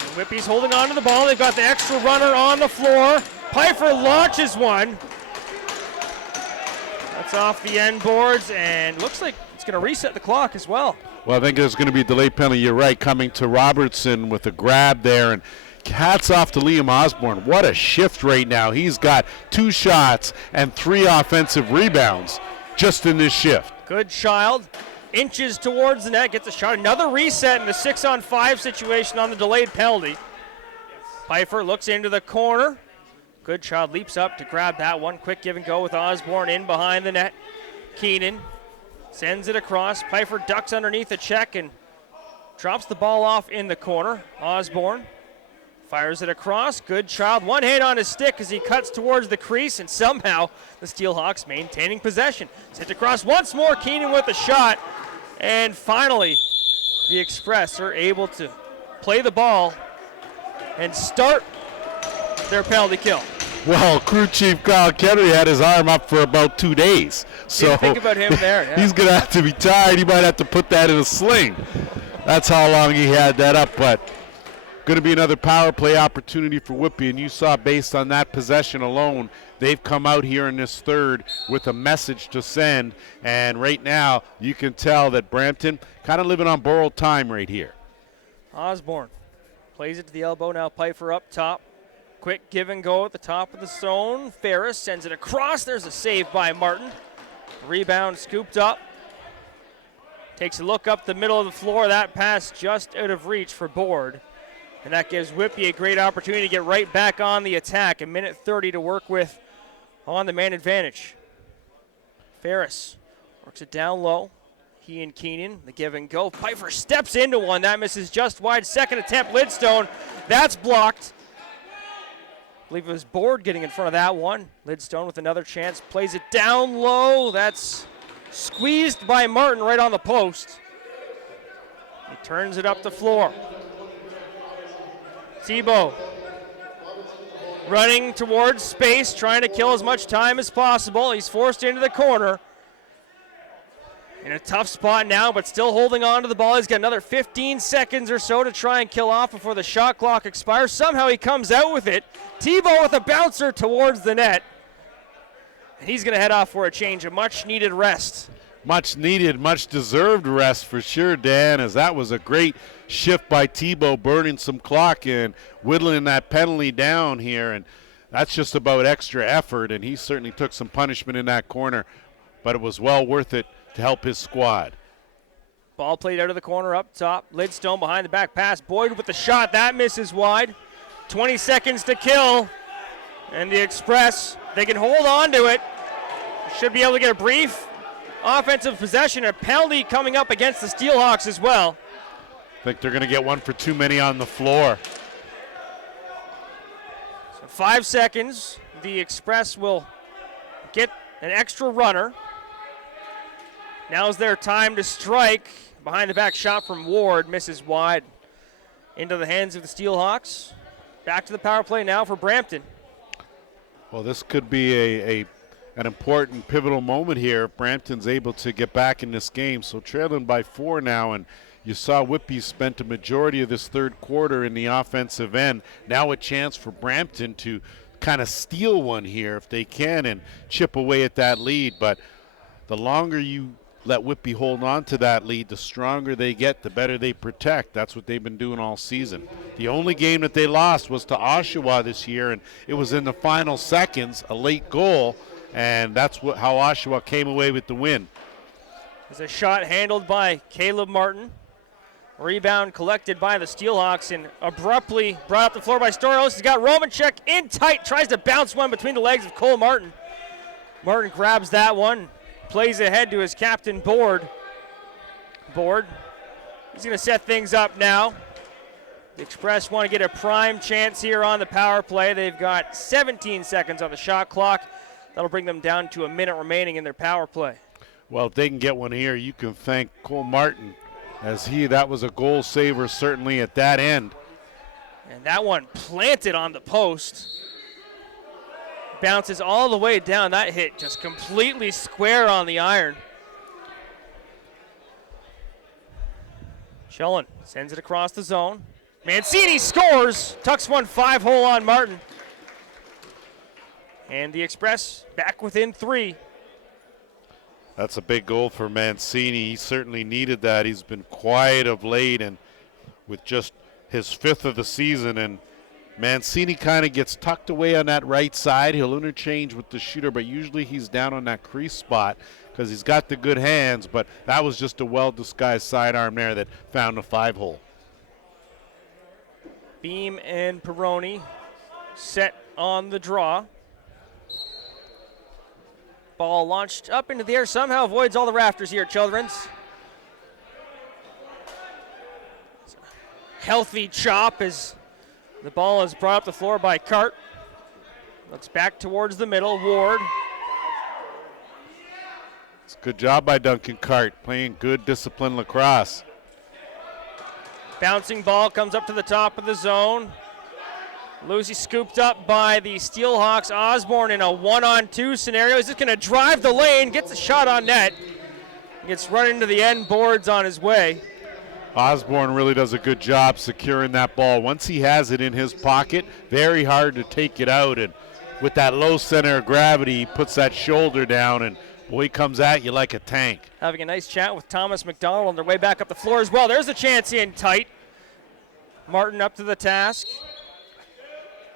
And Whitby's holding on to the ball. They've got the extra runner on the floor. Pfeiffer launches one. That's off the end boards, and looks like it's going to reset the clock as well. Well, I think there's going to be a delayed penalty. You're right, coming to Robertson with a grab there, and hats off to Liam Osborne. What a shift right now. He's got 2 shots and 3 offensive rebounds just in this shift. Good child. Inches towards the net, gets a shot. Another reset in the 6-on-5 situation on the delayed penalty. Pfeiffer looks into the corner. Good child leaps up to grab that one. Quick give and go with Osborne in behind the net. Keenan sends it across. Pfeiffer ducks underneath a check and drops the ball off in the corner. Osborne fires it across. Good child. One hand on his stick as he cuts towards the crease, and somehow the Steelhawks maintaining possession. Sent across once more. Keenan with a shot. And finally, the Express are able to play the ball and start their penalty kill. Well, crew chief Kyle Kennedy had his arm up for about 2 days. So didn't think about him there. Yeah. He's going to have to be tired. He might have to put that in a sling. That's how long he had that up. But going to be another power play opportunity for Whitby. And you saw, based on that possession alone, they've come out here in this third with a message to send. And right now, you can tell that Brampton kind of living on borrowed time right here. Osborne plays it to the elbow. Now Pfeiffer up top. Quick give and go at the top of the zone. Ferris sends it across. There's a save by Martin. Rebound scooped up. Takes a look up the middle of the floor. That pass just out of reach for Board. And that gives Whitby a great opportunity to get right back on the attack. A minute 30 to work with on the man advantage. Ferris works it down low. He and Keenan, the give and go. Pfeiffer steps into one. That misses just wide. Second attempt, Lidstone. That's blocked. I believe it was Board getting in front of that one. Lidstone with another chance. Plays it down low. That's squeezed by Martin right on the post. He turns it up the floor. Thibault running towards space, trying to kill as much time as possible. He's forced into the corner. In a tough spot now, but still holding on to the ball. He's got another 15 seconds or so to try and kill off before the shot clock expires. Somehow he comes out with it. Tebow with a bouncer towards the net. And he's going to head off for a change, a much-needed rest. Much needed, much deserved rest for sure, Dan, as that was a great shift by Tebow, burning some clock and whittling that penalty down here. And that's just about extra effort, and he certainly took some punishment in that corner, but it was well worth it to help his squad. Ball played out of the corner up top. Lidstone behind the back pass. Boyd with the shot. That misses wide. 20 seconds to kill. And the Express, they can hold on to it. Should be able to get a brief offensive possession. A penalty coming up against the Steelhawks as well. I think they're going to get one for too many on the floor. So 5 seconds. The Express will get an extra runner. Now's their time to strike. Behind the back shot from Ward, misses wide. Into the hands of the Steelhawks. Back to the power play now for Brampton. Well, this could be an important pivotal moment here if Brampton's able to get back in this game. So trailing by 4 now, and you saw Whitby spent a majority of this third quarter in the offensive end. Now a chance for Brampton to kind of steal one here if they can and chip away at that lead. But the longer you let Whitby hold on to that lead, the stronger they get, the better they protect. That's what they've been doing all season. The only game that they lost was to Oshawa this year, and it was in the final seconds, a late goal, and that's how Oshawa came away with the win. There's a shot handled by Caleb Martin. Rebound collected by the Steelhawks and abruptly brought up the floor by Storos. He's got Romanchek in tight, tries to bounce one between the legs of Cole Martin. Martin grabs that one. Plays ahead to his captain, Board. He's going to set things up now. The Express want to get a prime chance here on the power play. They've got 17 seconds on the shot clock. That'll bring them down to a minute remaining in their power play. Well, if they can get one here, you can thank Cole Martin, as that was a goal saver certainly at that end. And that one planted on the post. Bounces all the way down. That hit just completely square on the iron. Shellen sends it across the zone. Mancini scores. Tucks one 5-hole on Martin. And the Express back within 3. That's a big goal for Mancini. He certainly needed that. He's been quiet of late and with just his 5th of the season, and Mancini kind of gets tucked away on that right side. He'll interchange with the shooter, but usually he's down on that crease spot because he's got the good hands, but that was just a well-disguised sidearm there that found a 5-hole. Beam and Peroni set on the draw. Ball launched up into the air, somehow avoids all the rafters here at Children's. Healthy chop as the ball is brought up the floor by Cart. Looks back towards the middle. Ward. It's a good job by Duncan Cart, playing good disciplined lacrosse. Bouncing ball comes up to the top of the zone. Lucy scooped up by the Steelhawks. Osborne in a 1-on-2 scenario. He's just going to drive the lane, gets a shot on net. Gets run into the end boards on his way. Osborne really does a good job securing that ball. Once he has it in his pocket, very hard to take it out. And with that low center of gravity, he puts that shoulder down, and boy, he comes at you like a tank. Having a nice chat with Thomas McDonald on their way back up the floor as well. There's a chance in tight. Martin up to the task.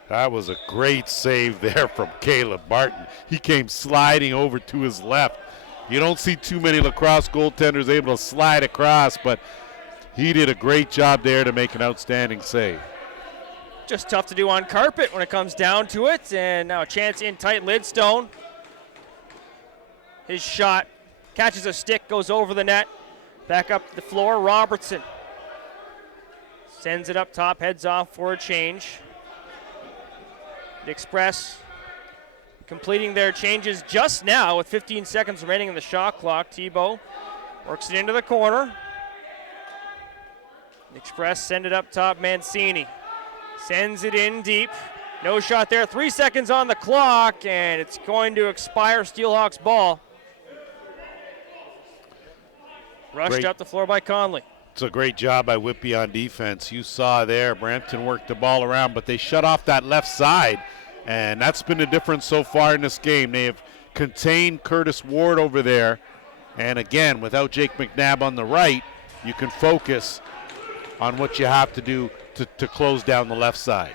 That was a great save there from Caleb Martin. He came sliding over to his left. You don't see too many lacrosse goaltenders able to slide across, but he did a great job there to make an outstanding save. Just tough to do on carpet when it comes down to it. And now a chance in tight. Lidstone. His shot catches a stick, goes over the net. Back up the floor. Robertson sends it up top, heads off for a change. The Express completing their changes just now with 15 seconds remaining in the shot clock. Tebow works it into the corner. The Express send it up top. Mancini sends it in deep. No shot there. 3 seconds on the clock, and it's going to expire. Steelhawks ball. Rushed up the floor by Conley. It's a great job by Whitby on defense. You saw there, Brampton worked the ball around, but they shut off that left side, and that's been the difference so far in this game. They have contained Curtis Ward over there, and again, without Jake McNabb on the right, you can focus on what you have to do to close down the left side.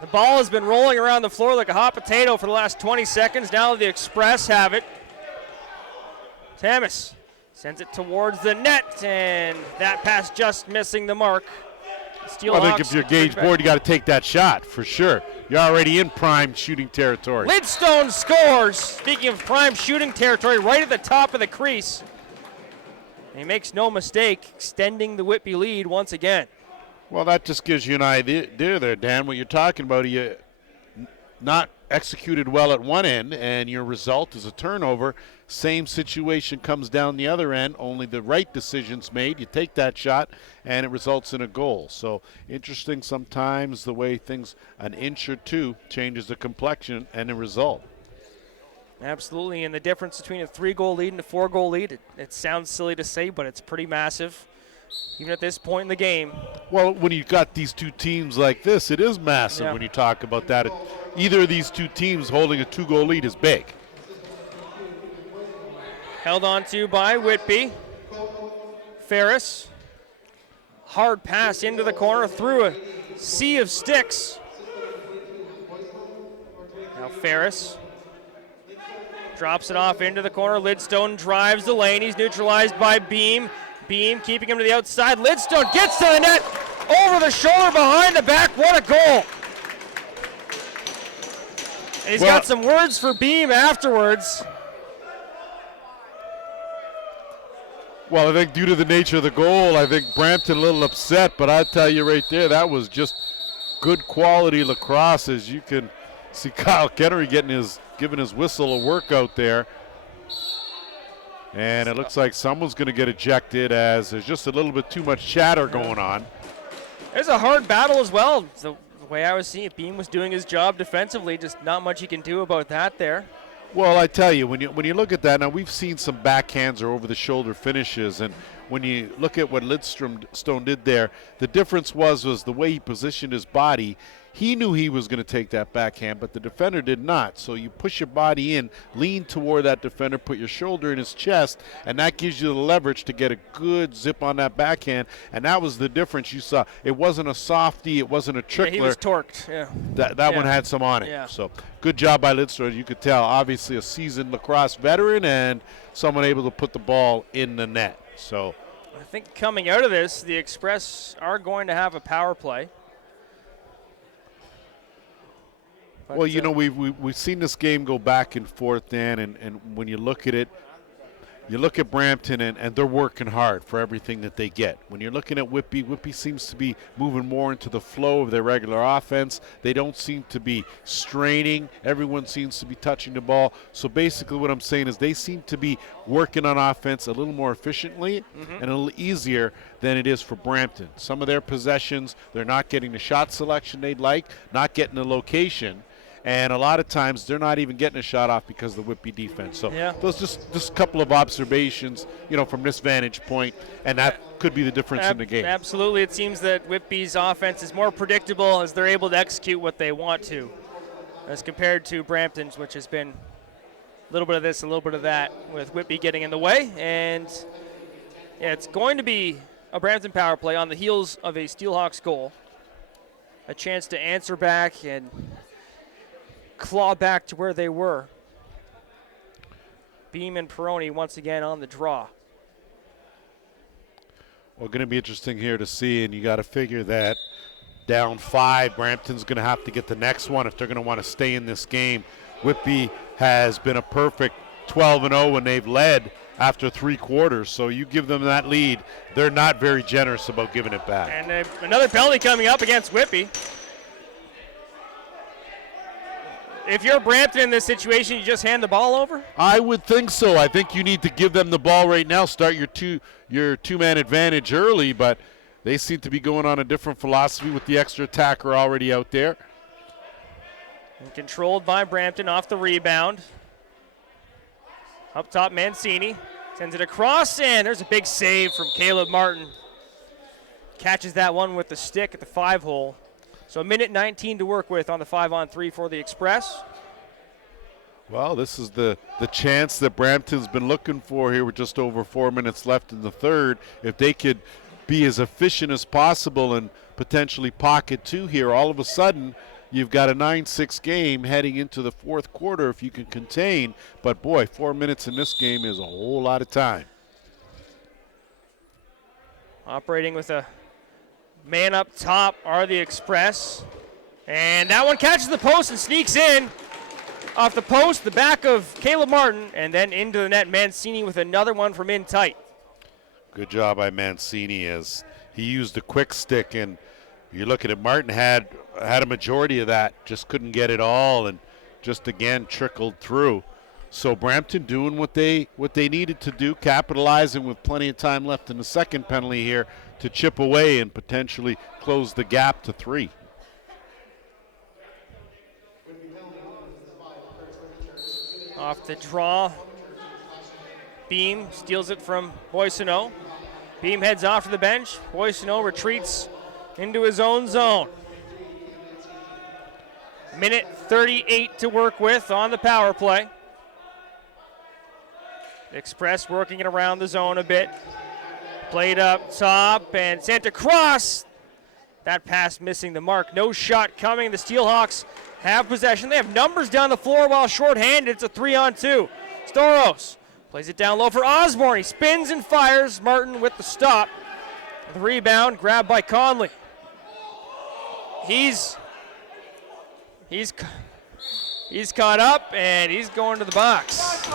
The ball has been rolling around the floor like a hot potato for the last 20 seconds. Now the Express have it. Tamas sends it towards the net, and that pass just missing the mark. I think if you're Gage Board, you got to take that shot for sure. You're already in prime shooting territory. Lidstone scores. Speaking of prime shooting territory, right at the top of the crease. He makes no mistake, extending the Whitby lead once again. Well, that just gives you an idea there, Dan. What you're talking about, you not executed well at one end, and your result is a turnover. Same situation comes down the other end, only the right decision's made. You take that shot, and it results in a goal. So interesting sometimes the way things, an inch or two, changes the complexion and the result. Absolutely, and the difference between a 3-goal lead and a 4-goal lead, it sounds silly to say, but it's pretty massive, even at this point in the game. Well, when you've got these two teams like this, it is massive when you talk about that. Either of these two teams holding a 2-goal lead is big. Held on to by Whitby. Ferris. Hard pass into the corner through a sea of sticks. Now Ferris drops it off into the corner. Lidstone drives the lane. He's neutralized by Beam. Beam keeping him to the outside. Lidstone gets to the net. Over the shoulder, behind the back. What a goal. And he's got some words for Beam afterwards. Well, I think due to the nature of the goal, I think Brampton a little upset, but I'll tell you right there, that was just good quality lacrosse. As you can see, Kyle Kennery giving his whistle a workout there. And it looks like someone's going to get ejected as there's just a little bit too much chatter going on. There's a hard battle as well. The way I was seeing it, Beam was doing his job defensively, just not much he can do about that there. Well, I tell you, when you look at that, now we've seen some backhands or over-the-shoulder finishes, and when you look at what Lidstone did there, the difference was the way he positioned his body. He knew he was going to take that backhand, but the defender did not. So you push your body in, lean toward that defender, put your shoulder in his chest, and that gives you the leverage to get a good zip on that backhand. And that was the difference you saw. It wasn't a softie. It wasn't a trickler. Yeah, he was torqued. Yeah. That one had some on it. Yeah. So good job by Lidstone. You could tell, obviously, a seasoned lacrosse veteran and someone able to put the ball in the net. So I think coming out of this, the Express are going to have a power play. But well, you know, we've seen this game go back and forth, Dan, and when you look at it, you look at Brampton, and they're working hard for everything that they get. When you're looking at Whitby, Whitby seems to be moving more into the flow of their regular offense. They don't seem to be straining. Everyone seems to be touching the ball. So basically what I'm saying is they seem to be working on offense a little more efficiently and a little easier than it is for Brampton. Some of their possessions, they're not getting the shot selection they'd like, not getting the location. And a lot of times they're not even getting a shot off because of the Whitby defense. So those just a couple of observations, you know, from this vantage point, and that could be the difference in the game. Absolutely. It seems that Whitby's offense is more predictable as they're able to execute what they want to, as compared to Brampton's, which has been a little bit of this, a little bit of that, with Whitby getting in the way. And it's going to be a Brampton power play on the heels of a Steelhawks goal. A chance to answer back and claw back to where they were. Beam and Peroni once again on the draw. Well, going to be interesting here to see, and you got to figure that down 5, Brampton's going to have to get the next one if they're going to want to stay in this game. Whitby has been a perfect 12-0 when they've led after 3 quarters, so you give them that lead. They're not very generous about giving it back. And another penalty coming up against Whitby. If you're Brampton in this situation, you just hand the ball over? I would think so. I think you need to give them the ball right now, start your two-man advantage early, but they seem to be going on a different philosophy with the extra attacker already out there. And controlled by Brampton off the rebound. Up top, Mancini. Sends it across, and there's a big save from Caleb Martin. Catches that one with the stick at the 5-hole. So a minute 19 to work with on the 5-on-3 for the Express. Well, this is the chance that Brampton's been looking for here with just over 4 minutes left in the third. If they could be as efficient as possible and potentially pocket 2 here, all of a sudden you've got a 9-6 game heading into the fourth quarter if you can contain. But, boy, 4 minutes in this game is a whole lot of time. Operating with a man up top are the Express. And that one catches the post and sneaks in. Off the post, the back of Caleb Martin, and then into the net. Mancini with another one from in tight. Good job by Mancini as he used a quick stick, and you look at it, Martin had a majority of that, just couldn't get it all, and just again trickled through. So Brampton doing what they needed to do, capitalizing with plenty of time left in the second penalty here to chip away and potentially close the gap to 3. Off the draw. Beam steals it from Boissonneau. Beam heads off to the bench. Boissonneau retreats into his own zone. Minute 38 to work with on the power play. Express working it around the zone a bit. Played up top and sent across. That pass missing the mark. No shot coming. The Steelhawks have possession. They have numbers down the floor while shorthanded. It's a 3-on-2. Storos plays it down low for Osborne. He spins and fires. Martin with the stop. The rebound grabbed by Conley. He's caught up and he's going to the box.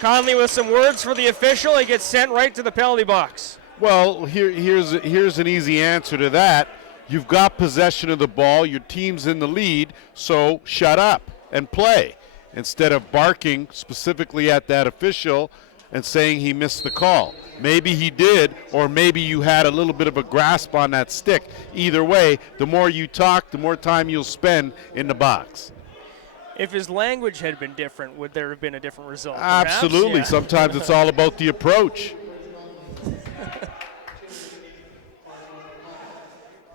Conley with some words for the official. He gets sent right to the penalty box. Well, here's an easy answer to that. You've got possession of the ball. Your team's in the lead, so shut up and play instead of barking specifically at that official and saying he missed the call. Maybe he did, or maybe you had a little bit of a grasp on that stick. Either way, the more you talk, the more time you'll spend in the box. If his language had been different, would there have been a different result? Absolutely. Yeah. Sometimes it's all about the approach.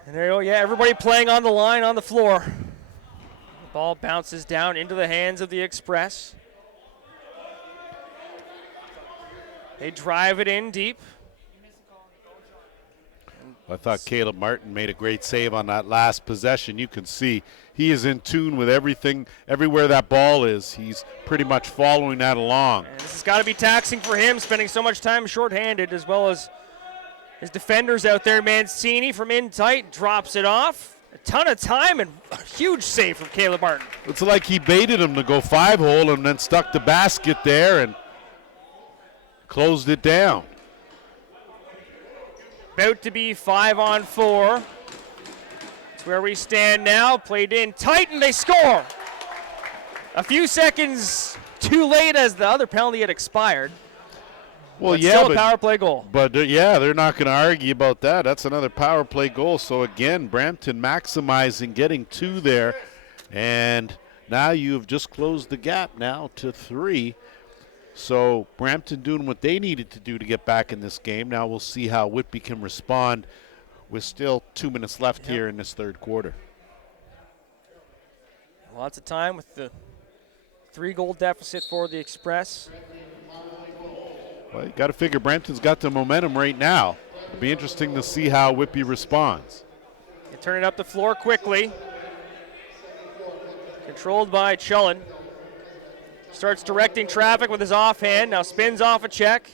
And there you go. Yeah, everybody playing on the line on the floor. The ball bounces down into the hands of the Express. They drive it in deep. I thought Caleb Martin made a great save on that last possession. You can see he is in tune with everything, everywhere that ball is. He's pretty much following that along. And this has got to be taxing for him, spending so much time shorthanded, as well as his defenders out there. Mancini from in tight drops it off. A ton of time and a huge save from Caleb Martin. It's like he baited him to go 5-hole and then stuck the basket there and closed it down. About to be 5-on-4. That's where we stand now. Played in tight, and they score. A few seconds too late as the other penalty had expired. Well, but yeah, still a power play goal. But they're not going to argue about that. That's another power play goal. So again, Brampton maximizing, getting 2 there, and now you've just closed the gap now to 3. So Brampton doing what they needed to do to get back in this game. Now we'll see how Whitby can respond with still 2 minutes left here in this third quarter. Lots of time with the 3-goal deficit for the Express. Well, you got to figure Brampton's got the momentum right now. It'll be interesting to see how Whitby responds. They turn it up the floor quickly. Controlled by Chullen. Starts directing traffic with his offhand. Now spins off a check.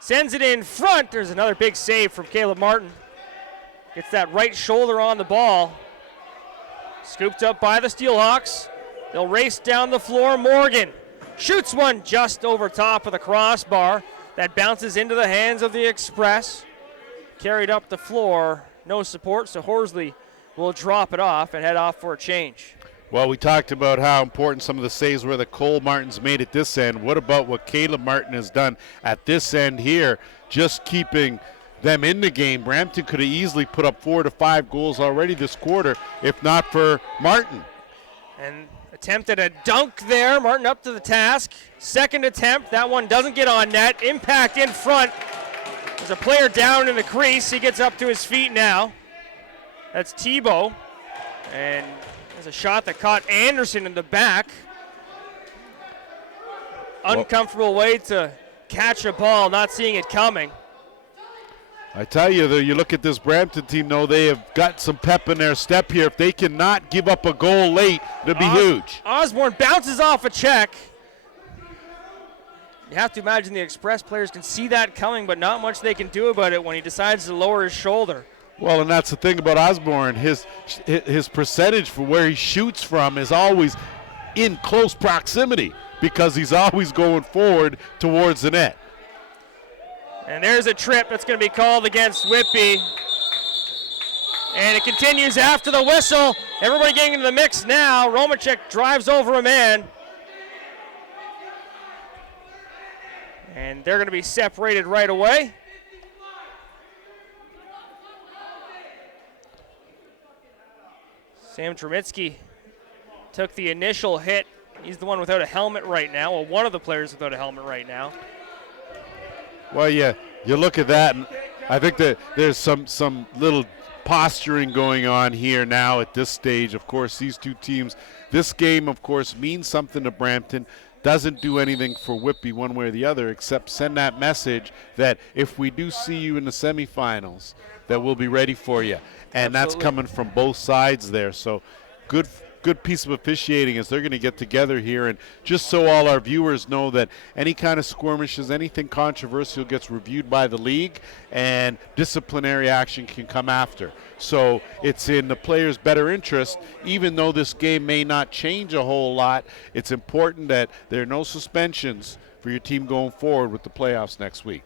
Sends it in front. There's another big save from Caleb Martin. Gets that right shoulder on the ball. Scooped up by the Steelhawks. They'll race down the floor. Morgan shoots one just over top of the crossbar. That bounces into the hands of the Express. Carried up the floor. No support, so Horsley will drop it off and head off for a change. Well, we talked about how important some of the saves were that Cole Martin's made at this end. What about what Caleb Martin has done at this end here, just keeping them in the game? Brampton could have easily put up 4 to 5 goals already this quarter if not for Martin. And Attempted a dunk there. Martin up to the task. Second attempt. That one doesn't get on net. Impact in front. There's a player down in the crease. He gets up to his feet now. That's Tebow. And there's a shot that caught Anderson in the back. Uncomfortable way to catch a ball, not seeing it coming. I tell you, though, you look at this Brampton team, though, they have got some pep in their step here. If they cannot give up a goal late, it'll be huge. Osborne bounces off a check. You have to imagine the Express players can see that coming, but not much they can do about it when he decides to lower his shoulder. Well, and that's the thing about Osborne. His percentage for where he shoots from is always in close proximity because he's always going forward towards the net. And there's a trip that's going to be called against Whitby. And it continues after the whistle. Everybody getting into the mix now. Romacek drives over a man. And they're going to be separated right away. Sam Tremitsky took the initial hit. He's the one without a helmet right now. Well, one of the players without a helmet right now. Well, yeah, you look at that, and I think that there's some little posturing going on here now at this stage. Of course, these two teams, this game, of course, means something to Brampton. Doesn't do anything for Whitby one way or the other except send that message that if we do see you in the semifinals, that we'll be ready for you. And Absolutely. That's coming from both sides there. So good piece of officiating as they're going to get together here. And just so all our viewers know that any kind of skirmishes, anything controversial gets reviewed by the league and disciplinary action can come after. So it's in the players' better interest, even though this game may not change a whole lot, it's important that there are no suspensions for your team going forward with the playoffs next week.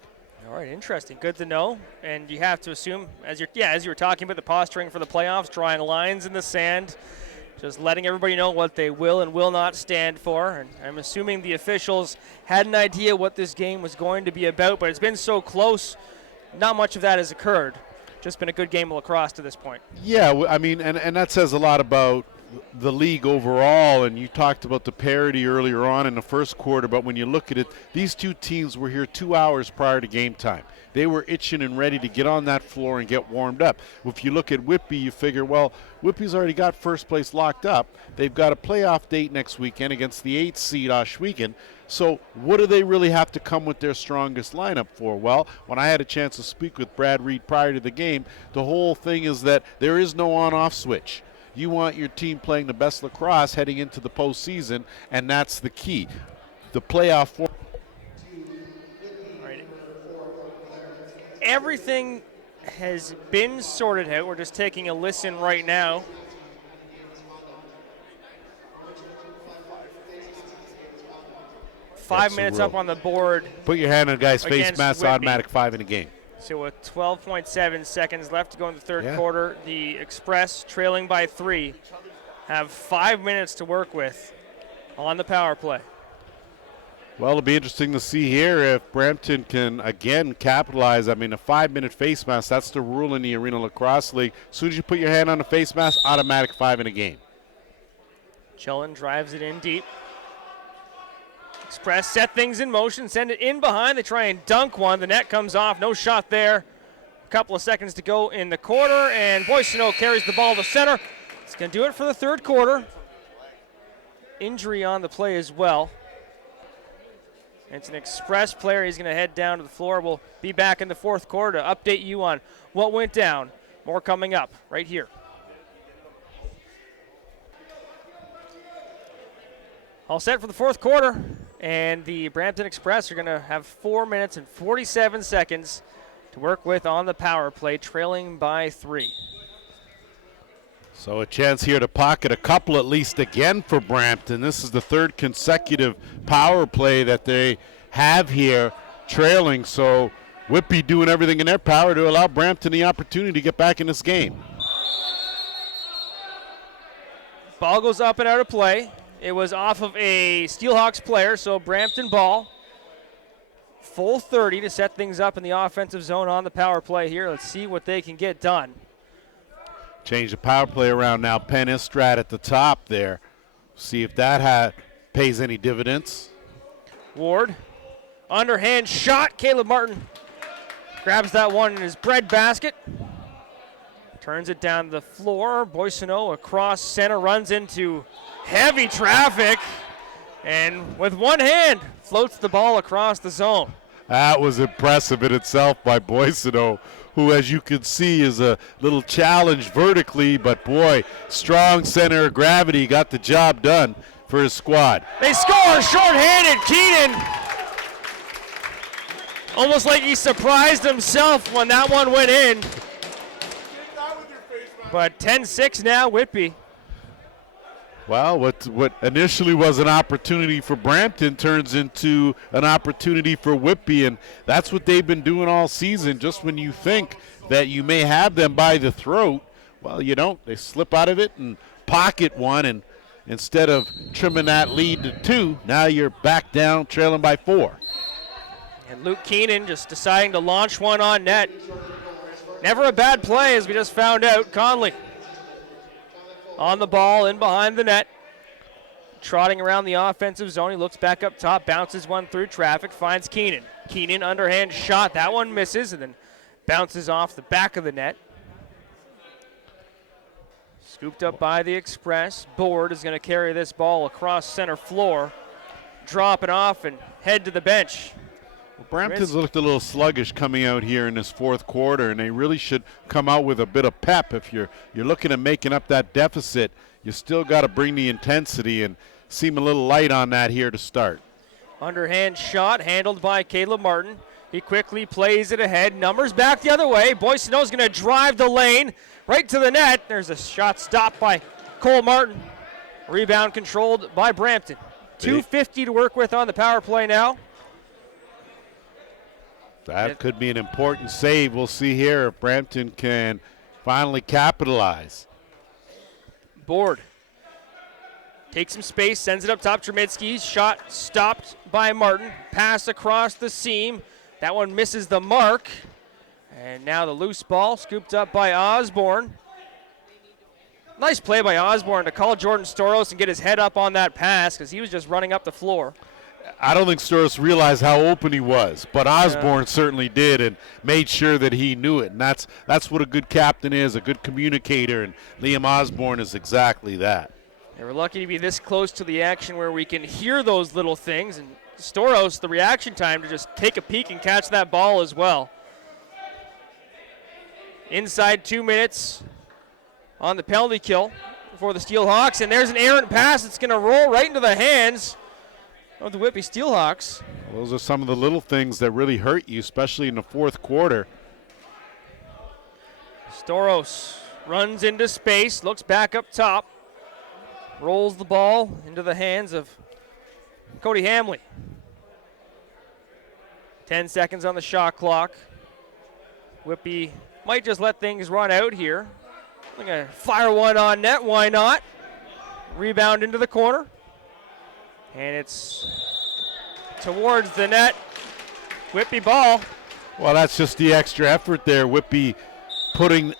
All right, interesting. Good to know. And you have to assume, as you were talking about the posturing for the playoffs, drawing lines in the sand, just letting everybody know what they will and will not stand for. And I'm assuming the officials had an idea what this game was going to be about, but it's been so close, not much of that has occurred. Just been a good game of lacrosse to this point. Yeah, I mean, and that says a lot about the league overall, and you talked about the parity earlier on in the first quarter, but when you look at it, these two teams were here 2 hours prior to game time. They were itching and ready to get on that floor and get warmed up. If you look at Whitby, you figure, well, Whitby's already got first place locked up. They've got a playoff date next weekend against the 8th seed Ohsweken. So what do they really have to come with their strongest lineup for? Well, when I had a chance to speak with Brad Reed prior to the game, the whole thing is that there is no on-off switch. You want your team playing the best lacrosse heading into the postseason, and that's the key. The playoff form. Right. Everything has been sorted out. We're just taking a listen right now. Five minutes up on the board. Put your hand on a guy's face mask, Whitby. automatic 5 in a game. So with 12.7 seconds left to go in the third quarter, the Express, trailing by 3, have 5 minutes to work with on the power play. Well, it'll be interesting to see here if Brampton can, again, capitalize. I mean, a 5-minute face mask, that's the rule in the Arenalacrosseleague. As soon as you put your hand on the face mask, automatic 5 in a game. Chillin drives it in deep. Express set things in motion, send it in behind. They try and dunk one. The net comes off. No shot there. A couple of seconds to go in the quarter, and Boissonneau carries the ball to center. It's going to do it for the third quarter. Injury on the play as well. It's an Express player. He's going to head down to the floor. We'll be back in the fourth quarter to update you on what went down. More coming up right here. All set for the fourth quarter, and the Brampton Express are going to have 4 minutes and 47 seconds to work with on the power play, trailing by 3. So a chance here to pocket a couple at least again for Brampton. This is the third consecutive power play that they have here, trailing. So Whitby doing everything in their power to allow Brampton the opportunity to get back in this game. Ball goes up and out of play. It was off of a Steelhawks player, so Brampton ball. Full 30 to set things up in the offensive zone on the power play here. Let's see what they can get done. Change the power play around now. Penn Istrat at the top there See if that pays any dividends. Ward, underhand shot. Caleb Martin grabs that one in his breadbasket. Turns it down the floor. Boissonneau across center, runs into heavy traffic, and with one hand floats the ball across the zone. That was impressive in itself by Boissonneau, who, as you can see, is a little challenged vertically, but boy, strong center of gravity, got the job done for his squad. They score shorthanded. Keenan, almost like he surprised himself when that one went in. But 10-6 now, Whitby. Well, what initially was an opportunity for Brampton turns into an opportunity for Whitby, and that's what they've been doing all season. Just when you think that you may have them by the throat, well, you don't. They slip out of it and pocket one, and instead of trimming that lead to 2, now you're back down trailing by 4. And Luke Keenan just deciding to launch one on net. Never a bad play, as we just found out. Conley on the ball, in behind the net. Trotting around the offensive zone. He looks back up top, bounces one through traffic, finds Keenan. Keenan, underhand shot. That one misses, and then bounces off the back of the net. Scooped up by the Express. Board is going to carry this ball across center floor. Drop it off and head to the bench. Well, Brampton's looked a little sluggish coming out here in this fourth quarter, and they really should come out with a bit of pep. If you're looking at making up that deficit, you still got to bring the intensity, and seem a little light on that here to start. Underhand shot handled by Caleb Martin. He quickly plays it ahead. Numbers back the other way. Boissonneau's going to drive the lane right to the net. There's a shot stopped by Cole Martin. Rebound controlled by Brampton. 2:50 to work with on the power play now. That could be an important save. We'll see here if Brampton can finally capitalize. Board takes some space, sends it up top. Tremitsky, shot stopped by Martin. Pass across the seam. That one misses the mark. And now the loose ball scooped up by Osborne. Nice play by Osborne to call Jordan Storos and get his head up on that pass, because he was just running up the floor. I don't think Storos realized how open he was, but Osborne certainly did and made sure that he knew it. And that's what a good captain is, a good communicator, and Liam Osborne is exactly that. And we're lucky to be this close to the action where we can hear those little things. And Storos, the reaction time to just take a peek and catch that ball as well. Inside 2 minutes on the penalty kill for the Steelhawks. And there's an errant pass that's going to roll right into the hands of the Whitby Steelhawks. Those are some of the little things that really hurt you, especially in the fourth quarter. Storos runs into space, looks back up top, rolls the ball into the hands of Cody Hamley. 10 seconds on the shot clock. Whitby might just let things run out here. They're going to fire one on net, why not? Rebound into the corner. And it's towards the net. Whitby ball. Well, that's just the extra effort there. Whitby putting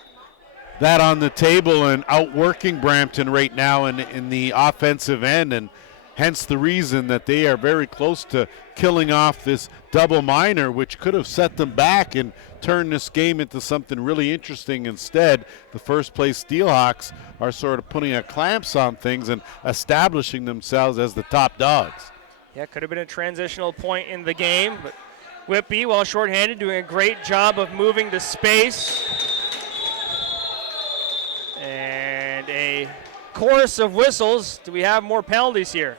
that on the table and outworking Brampton right now in the offensive end, and hence the reason that they are very close to killing off this double minor, which could have set them back and turned this game into something really interesting. Instead, the first place Steelhawks are sort of putting a clamps on things and establishing themselves as the top dogs. Yeah, could have been a transitional point in the game, but Whitby, while shorthanded, doing a great job of moving to space. And a chorus of whistles. Do we have more penalties here?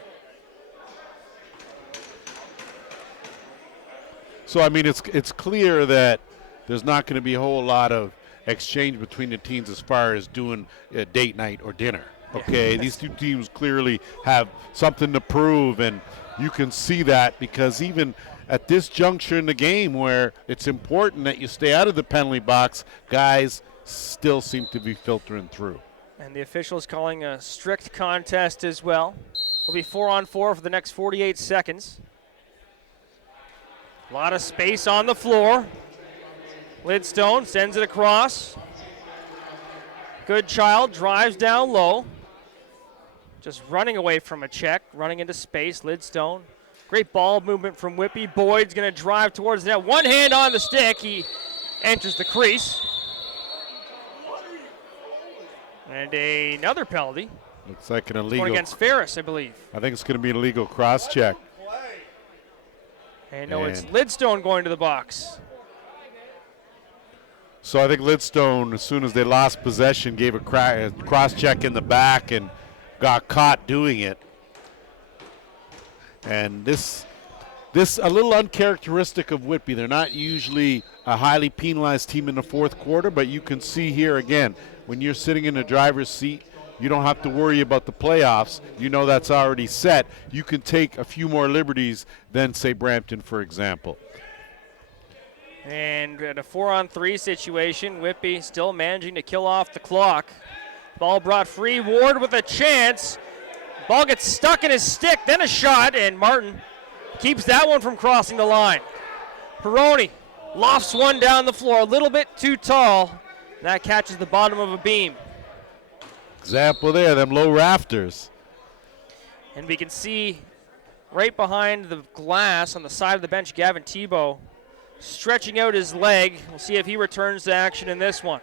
So, I mean, it's clear that there's not going to be a whole lot of exchange between the teams as far as doing a date night or dinner. Okay, these two teams clearly have something to prove, and you can see that because even at this juncture in the game where it's important that you stay out of the penalty box, guys still seem to be filtering through. And the officials calling a strict contest as well. It'll be 4-on-4 for the next 48 seconds. A lot of space on the floor. Lidstone sends it across. Goodchild drives down low. just running away from a check, running into space. Lidstone. Great ball movement from Whitby. Boyd's going to drive towards the net. One hand on the stick. He enters the crease. And another penalty. Looks like an illegal. Going against Ferris, I believe. I think it's going to be an illegal cross check. And no, it's Lidstone going to the box. So I think Lidstone, as soon as they lost possession, gave a cross check in the back and got caught doing it. And this a little uncharacteristic of Whitby. They're not usually a highly penalized team in the fourth quarter, but you can see here again, when you're sitting in the driver's seat, you don't have to worry about the playoffs. You know that's already set. You can take a few more liberties than, say, Brampton, for example. And at a 4-on-3 situation, Whitby still managing to kill off the clock. Ball brought free. Ward with a chance. Ball gets stuck in his stick, then a shot, and Martin keeps that one from crossing the line. Peroni lofts one down the floor, a little bit too tall. That catches the bottom of a beam. Example there, them low rafters. And we can see right behind the glass on the side of the bench, Gavin Tebow stretching out his leg. We'll see if he returns to action in this one.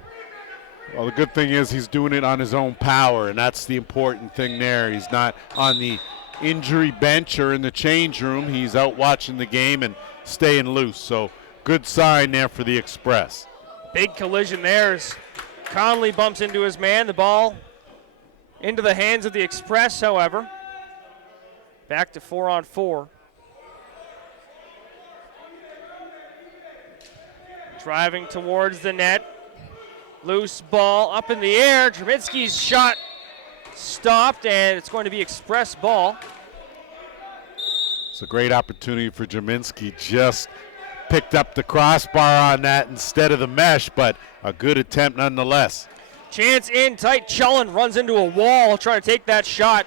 Well, the good thing is he's doing it on his own power, and that's the important thing there. He's not on the injury bench or in the change room. He's out watching the game and staying loose. So good sign there for the Express. Big collision there as Conley bumps into his man. The ball into the hands of the Express, however. Back to 4-on-4. Driving towards the net. Loose ball up in the air. Jerminski's shot stopped, and it's going to be Express ball. It's a great opportunity for Jerminski. Just picked up the crossbar on that instead of the mesh, but a good attempt nonetheless. Chance in tight. Chullen runs into a wall trying to take that shot.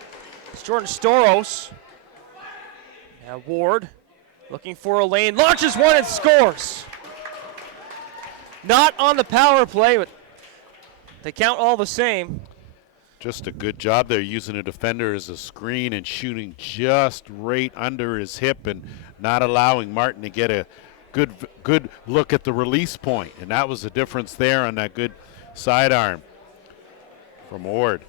It's Jordan Storos. Now Ward looking for a lane. Launches one and scores. Not on the power play, but they count all the same. Just a good job there using a defender as a screen and shooting just right under his hip and not allowing Martin to get a good look at the release point. And that was the difference there on that good sidearm from Ward.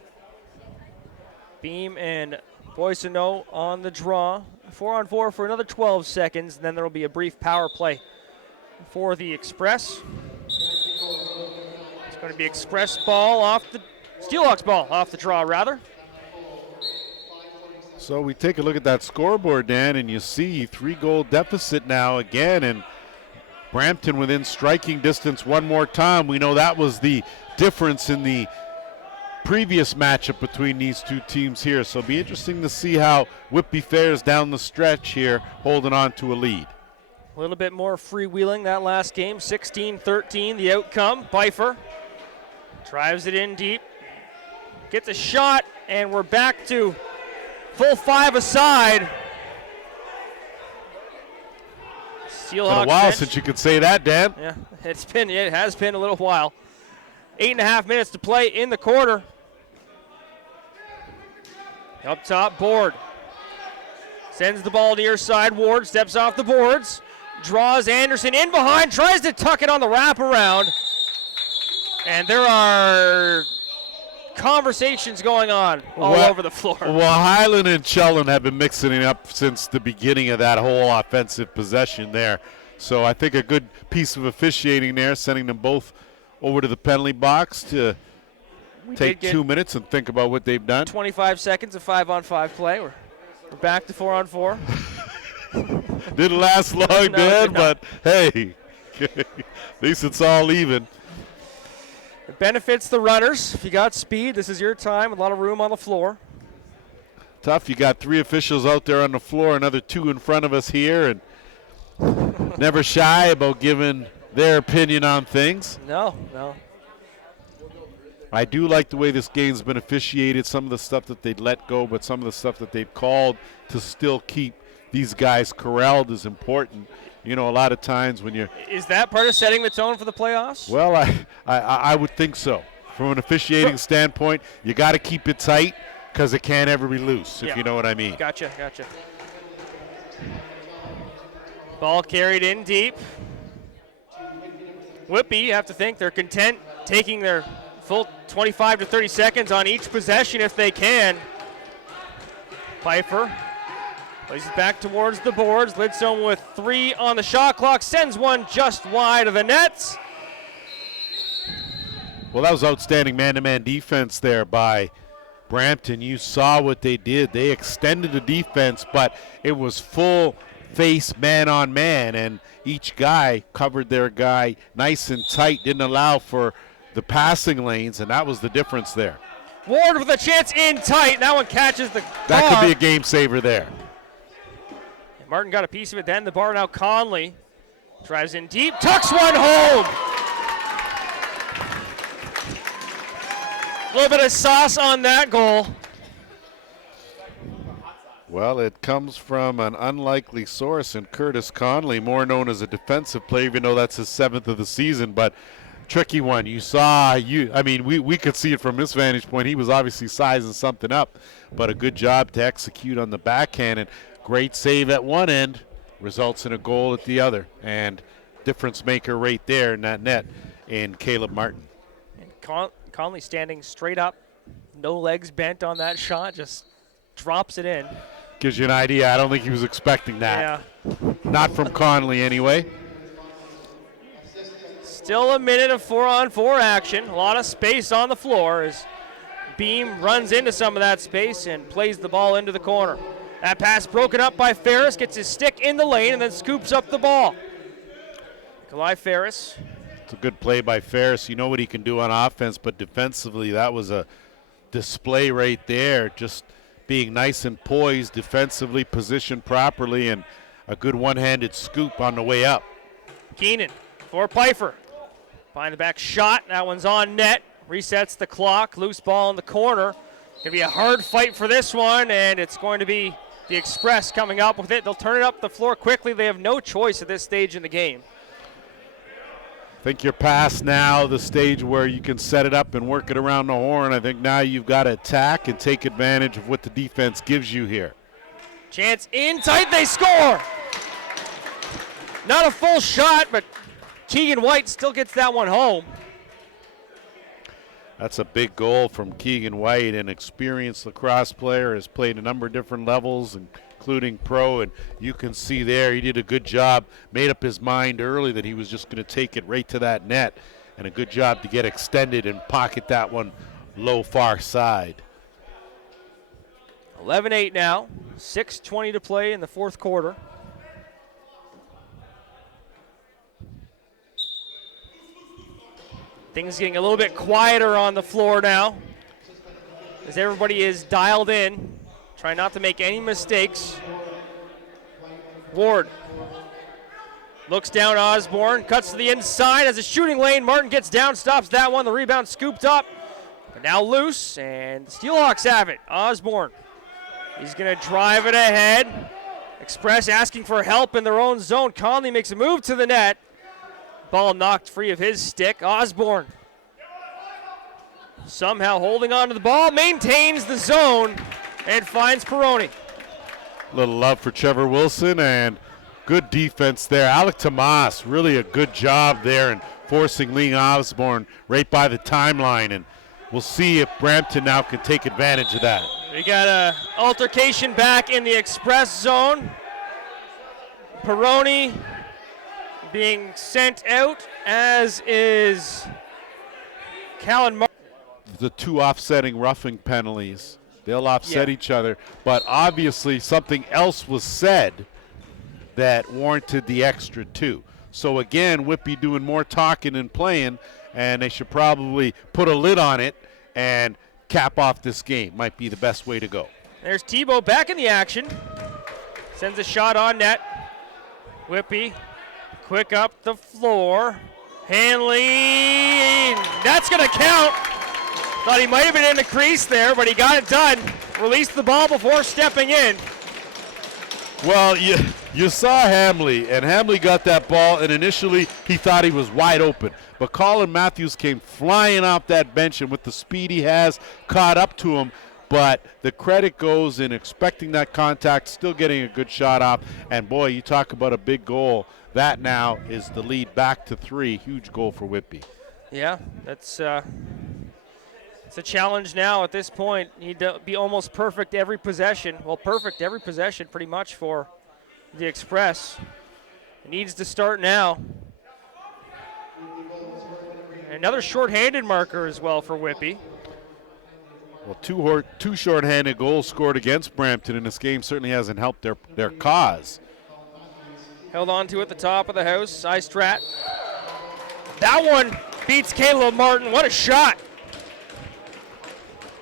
Beam and Boissonneau on the draw. 4-on-4 for another 12 seconds, and then there will be a brief power play for the Express. It's going to be Express ball off the Steelhawks ball off the draw, rather. So we take a look at that scoreboard, Dan, and you see 3-goal deficit now again, and Brampton within striking distance one more time. We know that was the difference in the previous matchup between these two teams here. So it'll be interesting to see how Whitby fares down the stretch here, holding on to a lead. A little bit more freewheeling that last game, 16-13 the outcome. Pfeiffer drives it in deep, gets a shot, and we're back to full 5 aside. Steelhawks It's been a while since you could say that, Dan. Yeah, it has been a little while. 8.5 minutes to play in the quarter. Up top, Board sends the ball near side. Ward steps off the boards, draws Anderson in behind, tries to tuck it on the wraparound. And there are conversations going on all over the floor. Well, Highland and Chullen have been mixing it up since the beginning of that whole offensive possession there. So I think a good piece of officiating there, sending them both over to the penalty box to take 2 minutes and think about what they've done. 25 seconds of 5-on-5 play. We're back to 4-on-4. Didn't last long, Dan, but hey, at least it's all even. It benefits the runners. If you got speed, this is your time. A lot of room on the floor. Tough. You got 3 officials out there on the floor, another 2 in front of us here, and never shy about giving their opinion on things. No. I do like the way this game's been officiated, some of the stuff that they'd let go, but some of the stuff that they've called to still keep these guys corralled is important. You know, a lot of times when you're... Is that part of setting the tone for the playoffs? Well, I would think so. From an officiating standpoint, you got to keep it tight because it can't ever be loose, if you know what I mean. Gotcha. Ball carried in deep. Whitby, you have to think they're content taking their full 25 to 30 seconds on each possession if they can. Pfeiffer plays it back towards the boards. Lidstone with 3 on the shot clock, sends one just wide of the nets. Well, that was outstanding man-to-man defense there by Brampton. You saw what they did. They extended the defense, but it was full face man-on-man, and each guy covered their guy nice and tight, didn't allow for the passing lanes, and that was the difference there. Ward with a chance in tight. That one catches the That bar. could be a game saver there. Martin got a piece of it then. The bar now Conley drives in deep, tucks one home. A little bit of sauce on that goal. Well, it comes from an unlikely source in Curtis Conley, more known as a defensive player, even though that's his 7th of the season. But tricky one. You saw, we could see it from this vantage point. He was obviously sizing something up, but a good job to execute on the backhand. And great save at one end results in a goal at the other. And difference maker right there in that net in Caleb Martin. And Conley standing straight up, no legs bent on that shot, just drops it in. Gives you an idea. I don't think he was expecting that. Yeah. Not from Conley anyway. Still a minute of 4-on-4 action. A lot of space on the floor as Beam runs into some of that space and plays the ball into the corner. That pass broken up by Ferris, gets his stick in the lane and then scoops up the ball. Nikolai Ferris. It's a good play by Ferris. You know what he can do on offense, but defensively that was a display right there. Just being nice and poised, defensively positioned properly, and a good one-handed scoop on the way up. Keenan for Pfeiffer. Behind the back shot. That one's on net. Resets the clock. Loose ball in the corner. Going to be a hard fight for this one, and it's going to be the Express coming up with it. They'll turn it up the floor quickly. They have no choice at this stage in the game. I think you're past now the stage where you can set it up and work it around the horn. I think now you've got to attack and take advantage of what the defense gives you here. Chance in tight, they score! Not a full shot, but Keegan White still gets that one home. That's a big goal from Keegan White, an experienced lacrosse player, has played a number of different levels, including pro, and you can see there he did a good job, made up his mind early that he was just going to take it right to that net, and a good job to get extended and pocket that one low far side. 11-8 now, 6:20 to play in the fourth quarter. Things getting a little bit quieter on the floor now as everybody is dialed in, trying not to make any mistakes. Ward looks down Osborne, cuts to the inside as a shooting lane. Martin gets down, stops that one. The rebound scooped up, but now loose, and the Steelhawks have it. Osborne, he's going to drive it ahead. Express asking for help in their own zone. Conley makes a move to the net. Ball knocked free of his stick. Osborne somehow holding on to the ball, maintains the zone, and finds Peroni. Little love for Trevor Wilson and good defense there. Alec Tomas, really a good job there in forcing Lee Osborne right by the timeline, and we'll see if Brampton now can take advantage of that. We got a altercation back in the Express zone. Peroni being sent out, as is Callan Martin. The two offsetting roughing penalties. They'll offset each other, but obviously something else was said that warranted the extra two. So again, Whitby doing more talking and playing, and they should probably put a lid on it and cap off this game. Might be the best way to go. There's Tebow back in the action. Sends a shot on net. Whitby quick up the floor. Hanley, that's going to count. Thought he might have been in the crease there, but he got it done. Released the ball before stepping in. Well, you saw Hamley, and Hamley got that ball, and initially he thought he was wide open. But Colin Matthews came flying off that bench, and with the speed he has, caught up to him. but the credit goes in expecting that contact, still getting a good shot off, and boy, you talk about a big goal. That now is the lead back to 3. Huge goal for Whitby. Yeah, that's it's a challenge now at this point. Need to be almost perfect every possession. Well, perfect every possession pretty much for the Express. It needs to start now. Another shorthanded marker as well for Whitby. Well, two shorthanded goals scored against Brampton in this game certainly hasn't helped their cause. Held on to at the top of the house. Istrat. That one beats Caleb Martin. What a shot.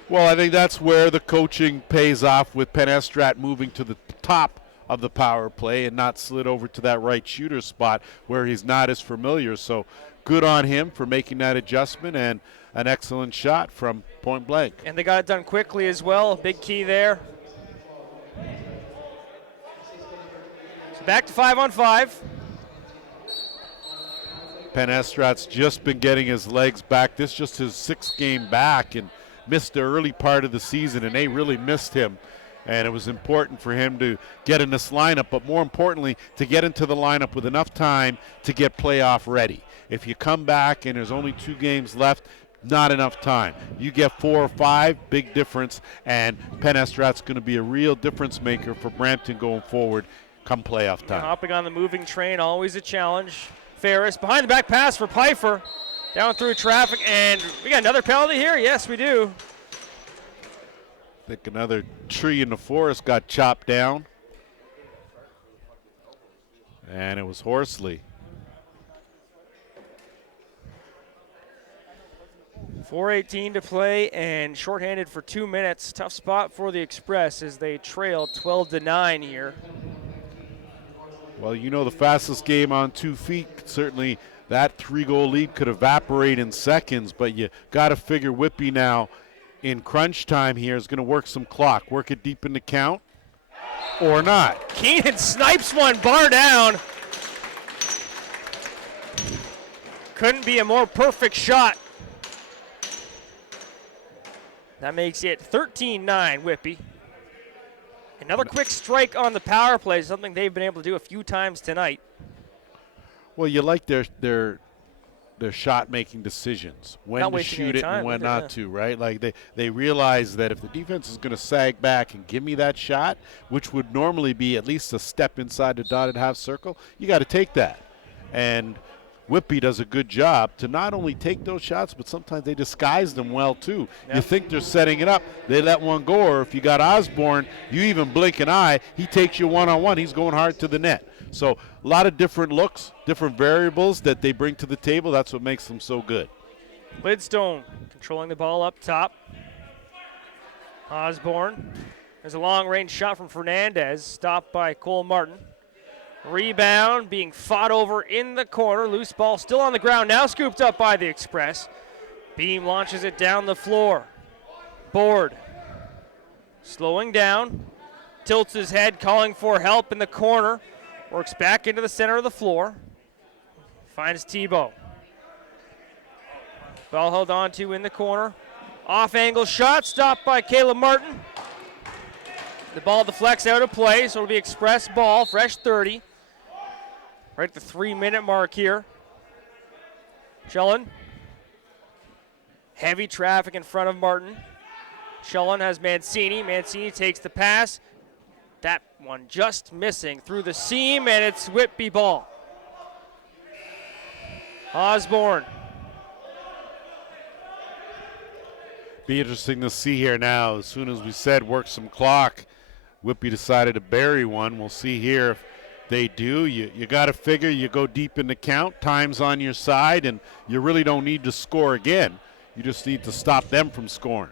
Well, I think that's where the coaching pays off with Penestrat moving to the top of the power play and not slid over to that right shooter spot where he's not as familiar. So good on him for making that adjustment, and an excellent shot from point blank. And they got it done quickly as well. Big key there. So back to 5-on-5. Penestrat's just been getting his legs back. This is just his 6th game back and missed the early part of the season, and they really missed him. And it was important for him to get in this lineup, but more importantly, to get into the lineup with enough time to get playoff ready. If you come back and there's only 2 games left, not enough time. You get 4 or 5, big difference, and Penestrat's going to be a real difference maker for Brampton going forward come playoff time. Hopping on the moving train, always a challenge. Ferris, behind the back pass for Pfeiffer. Down through traffic, and we got another penalty here. Yes, we do. I think another tree in the forest got chopped down. And it was Horsley. 4:18 to play and shorthanded for 2 minutes. Tough spot for the Express as they trail 12-9 here. Well, you know, the fastest game on 2 feet, certainly that 3-goal lead could evaporate in seconds, but you got to figure Whitby now in crunch time here is going to work some clock, work it deep in the count, or not. Keenan snipes one, bar down. Couldn't be a more perfect shot. That makes it 13-9 Whitby. Another quick strike on the power play, something they've been able to do a few times tonight. Well, you like their shot-making decisions, when to shoot it and when not to, right? Like they realize that if the defense is going to sag back and give me that shot, which would normally be at least a step inside the dotted half circle, you got to take that. And Whitby does a good job to not only take those shots, but sometimes they disguise them well too. Yep. You think they're setting it up, they let one go, or if you got Osborne, you even blink an eye, he takes you one-on-one, he's going hard to the net. So a lot of different looks, different variables that they bring to the table. That's what makes them so good. Lidstone controlling the ball up top. Osborne. There's a long-range shot from Fernandez, stopped by Cole Martin. Rebound being fought over in the corner. Loose ball still on the ground, now scooped up by the Express. Beam launches it down the floor. Board. Slowing down. Tilts his head, calling for help in the corner. Works back into the center of the floor. Finds Tebow. Ball held on to in the corner. Off-angle shot, stopped by Caleb Martin. The ball deflects out of play, so it'll be Express ball, fresh 30. Right at the 3-minute mark here. Shellen. Heavy traffic in front of Martin. Shellen has Mancini. Mancini takes the pass. That one just missing through the seam, and it's Whitby ball. Osborne. Be interesting to see here now. As soon as we said work some clock, Whitby decided to bury one. We'll see here if they do. You got to figure you go deep in the count. Time's on your side, and you really don't need to score again. You just need to stop them from scoring.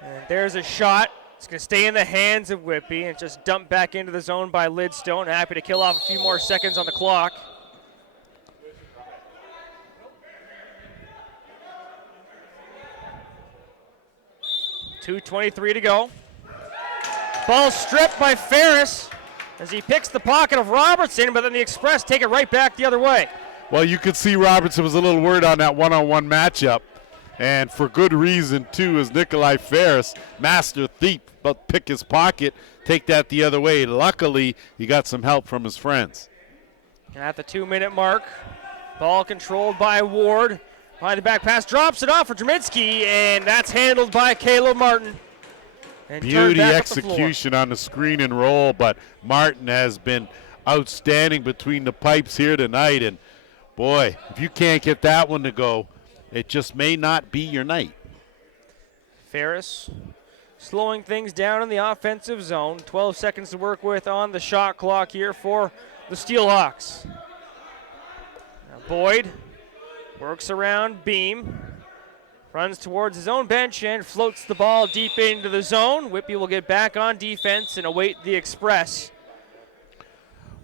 And there's a shot. It's going to stay in the hands of Whitby and just dumped back into the zone by Lidstone. Happy to kill off a few more seconds on the clock. .2:23 to go. Ball stripped by Ferris as he picks the pocket of Robertson, but then the Express take it right back the other way. Well, you could see Robertson was a little worried on that one-on-one matchup. And for good reason, too, as Nikolai Ferris, master thief, about to pick his pocket, take that the other way. Luckily, he got some help from his friends. At the 2-minute mark, ball controlled by Ward. Behind the back pass, drops it off for Draminsky, and that's handled by Caleb Martin. And beauty execution on the screen and roll, but Martin has been outstanding between the pipes here tonight. And boy, if you can't get that one to go, it just may not be your night. Ferris slowing things down in the offensive zone. 12 seconds to work with on the shot clock here for the Steelhawks. Now Boyd works around Beam, runs towards his own bench and floats the ball deep into the zone. Whitby will get back on defense and await the express.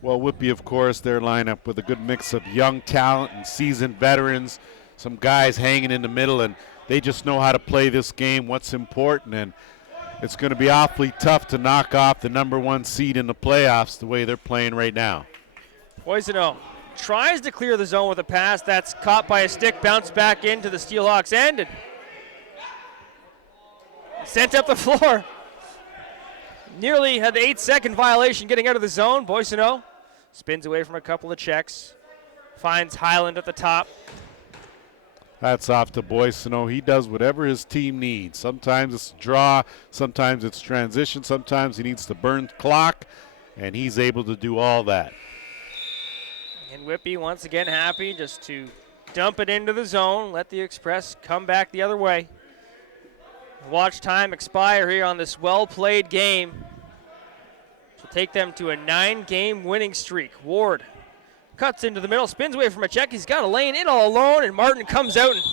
Well, Whitby, of course, their lineup with a good mix of young talent and seasoned veterans, some guys hanging in the middle, and they just know how to play this game, what's important, and it's going to be awfully tough to knock off the #1 seed in the playoffs the way they're playing right now. Poisonot tries to clear the zone with a pass that's caught by a stick, bounced back into the Steelhawks end, and sent up the floor. Nearly had the 8-second violation getting out of the zone. Poisonot spins away from a couple of checks, finds Highland at the top. That's off to Boissonneau. He does whatever his team needs. Sometimes it's draw, sometimes it's transition, sometimes he needs to burn clock, and he's able to do all that. And Whitby once again happy just to dump it into the zone, let the Express come back the other way. Watch time expire here on this well-played game. To take them to a 9-game winning streak. Ward cuts into the middle, spins away from a check. He's got a lane in all alone, and Martin comes out and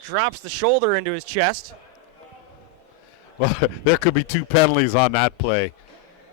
drops the shoulder into his chest. Well, there could be 2 penalties on that play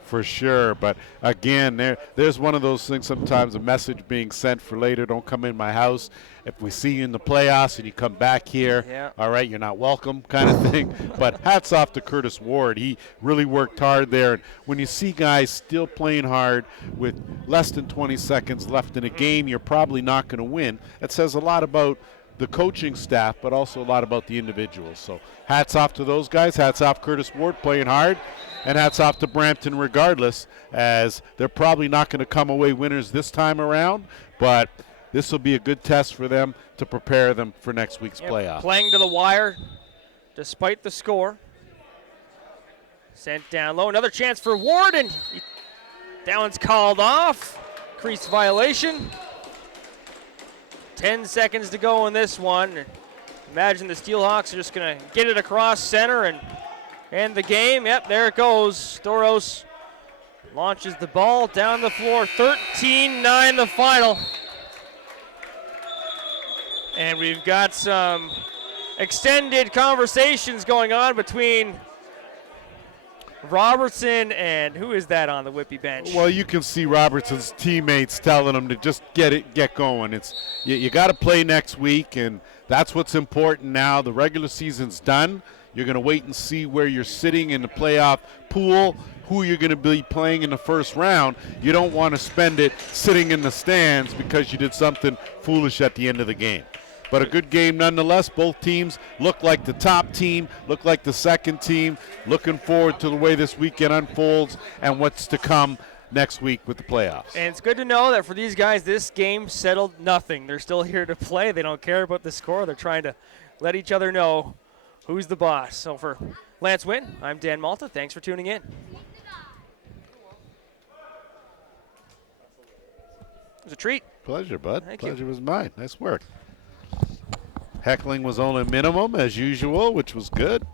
for sure. But again, there's one of those things sometimes, a message being sent for later, don't come in my house. If we see you in the playoffs and you come back here, yeah, all right, you're not welcome kind of thing. But hats off to Curtis Ward. He really worked hard there. And when you see guys still playing hard with less than 20 seconds left in a game, you're probably not going to win. It says a lot about the coaching staff, but also a lot about the individuals. So hats off to those guys. Hats off Curtis Ward playing hard. And hats off to Brampton regardless, as they're probably not going to come away winners this time around, but this will be a good test for them to prepare them for next week's playoff. Playing to the wire despite the score. Sent down low. Another chance for Ward, and that one's called off. Crease violation. 10 seconds to go in this one. Imagine the Steelhawks are just going to get it across center and end the game. Yep, there it goes. Storos launches the ball down the floor. 13-9 the final. And we've got some extended conversations going on between Robertson and who is that on the Whitby bench? Well, you can see Robertson's teammates telling him to just get going. It's you got to play next week, and that's what's important now. The regular season's done. You're going to wait and see where you're sitting in the playoff pool, who you're going to be playing in the first round. You don't want to spend it sitting in the stands because you did something foolish at the end of the game. But a good game nonetheless. Both teams look like the top team, look like the second team. Looking forward to the way this weekend unfolds and what's to come next week with the playoffs. And it's good to know that for these guys, this game settled nothing. They're still here to play. They don't care about the score. They're trying to let each other know who's the boss. So for Lance Wynn, I'm Dan Malta. Thanks for tuning in. It was a treat. Pleasure, bud. Thank Pleasure you. was mine. Nice work. Heckling was only minimum, as usual, which was good.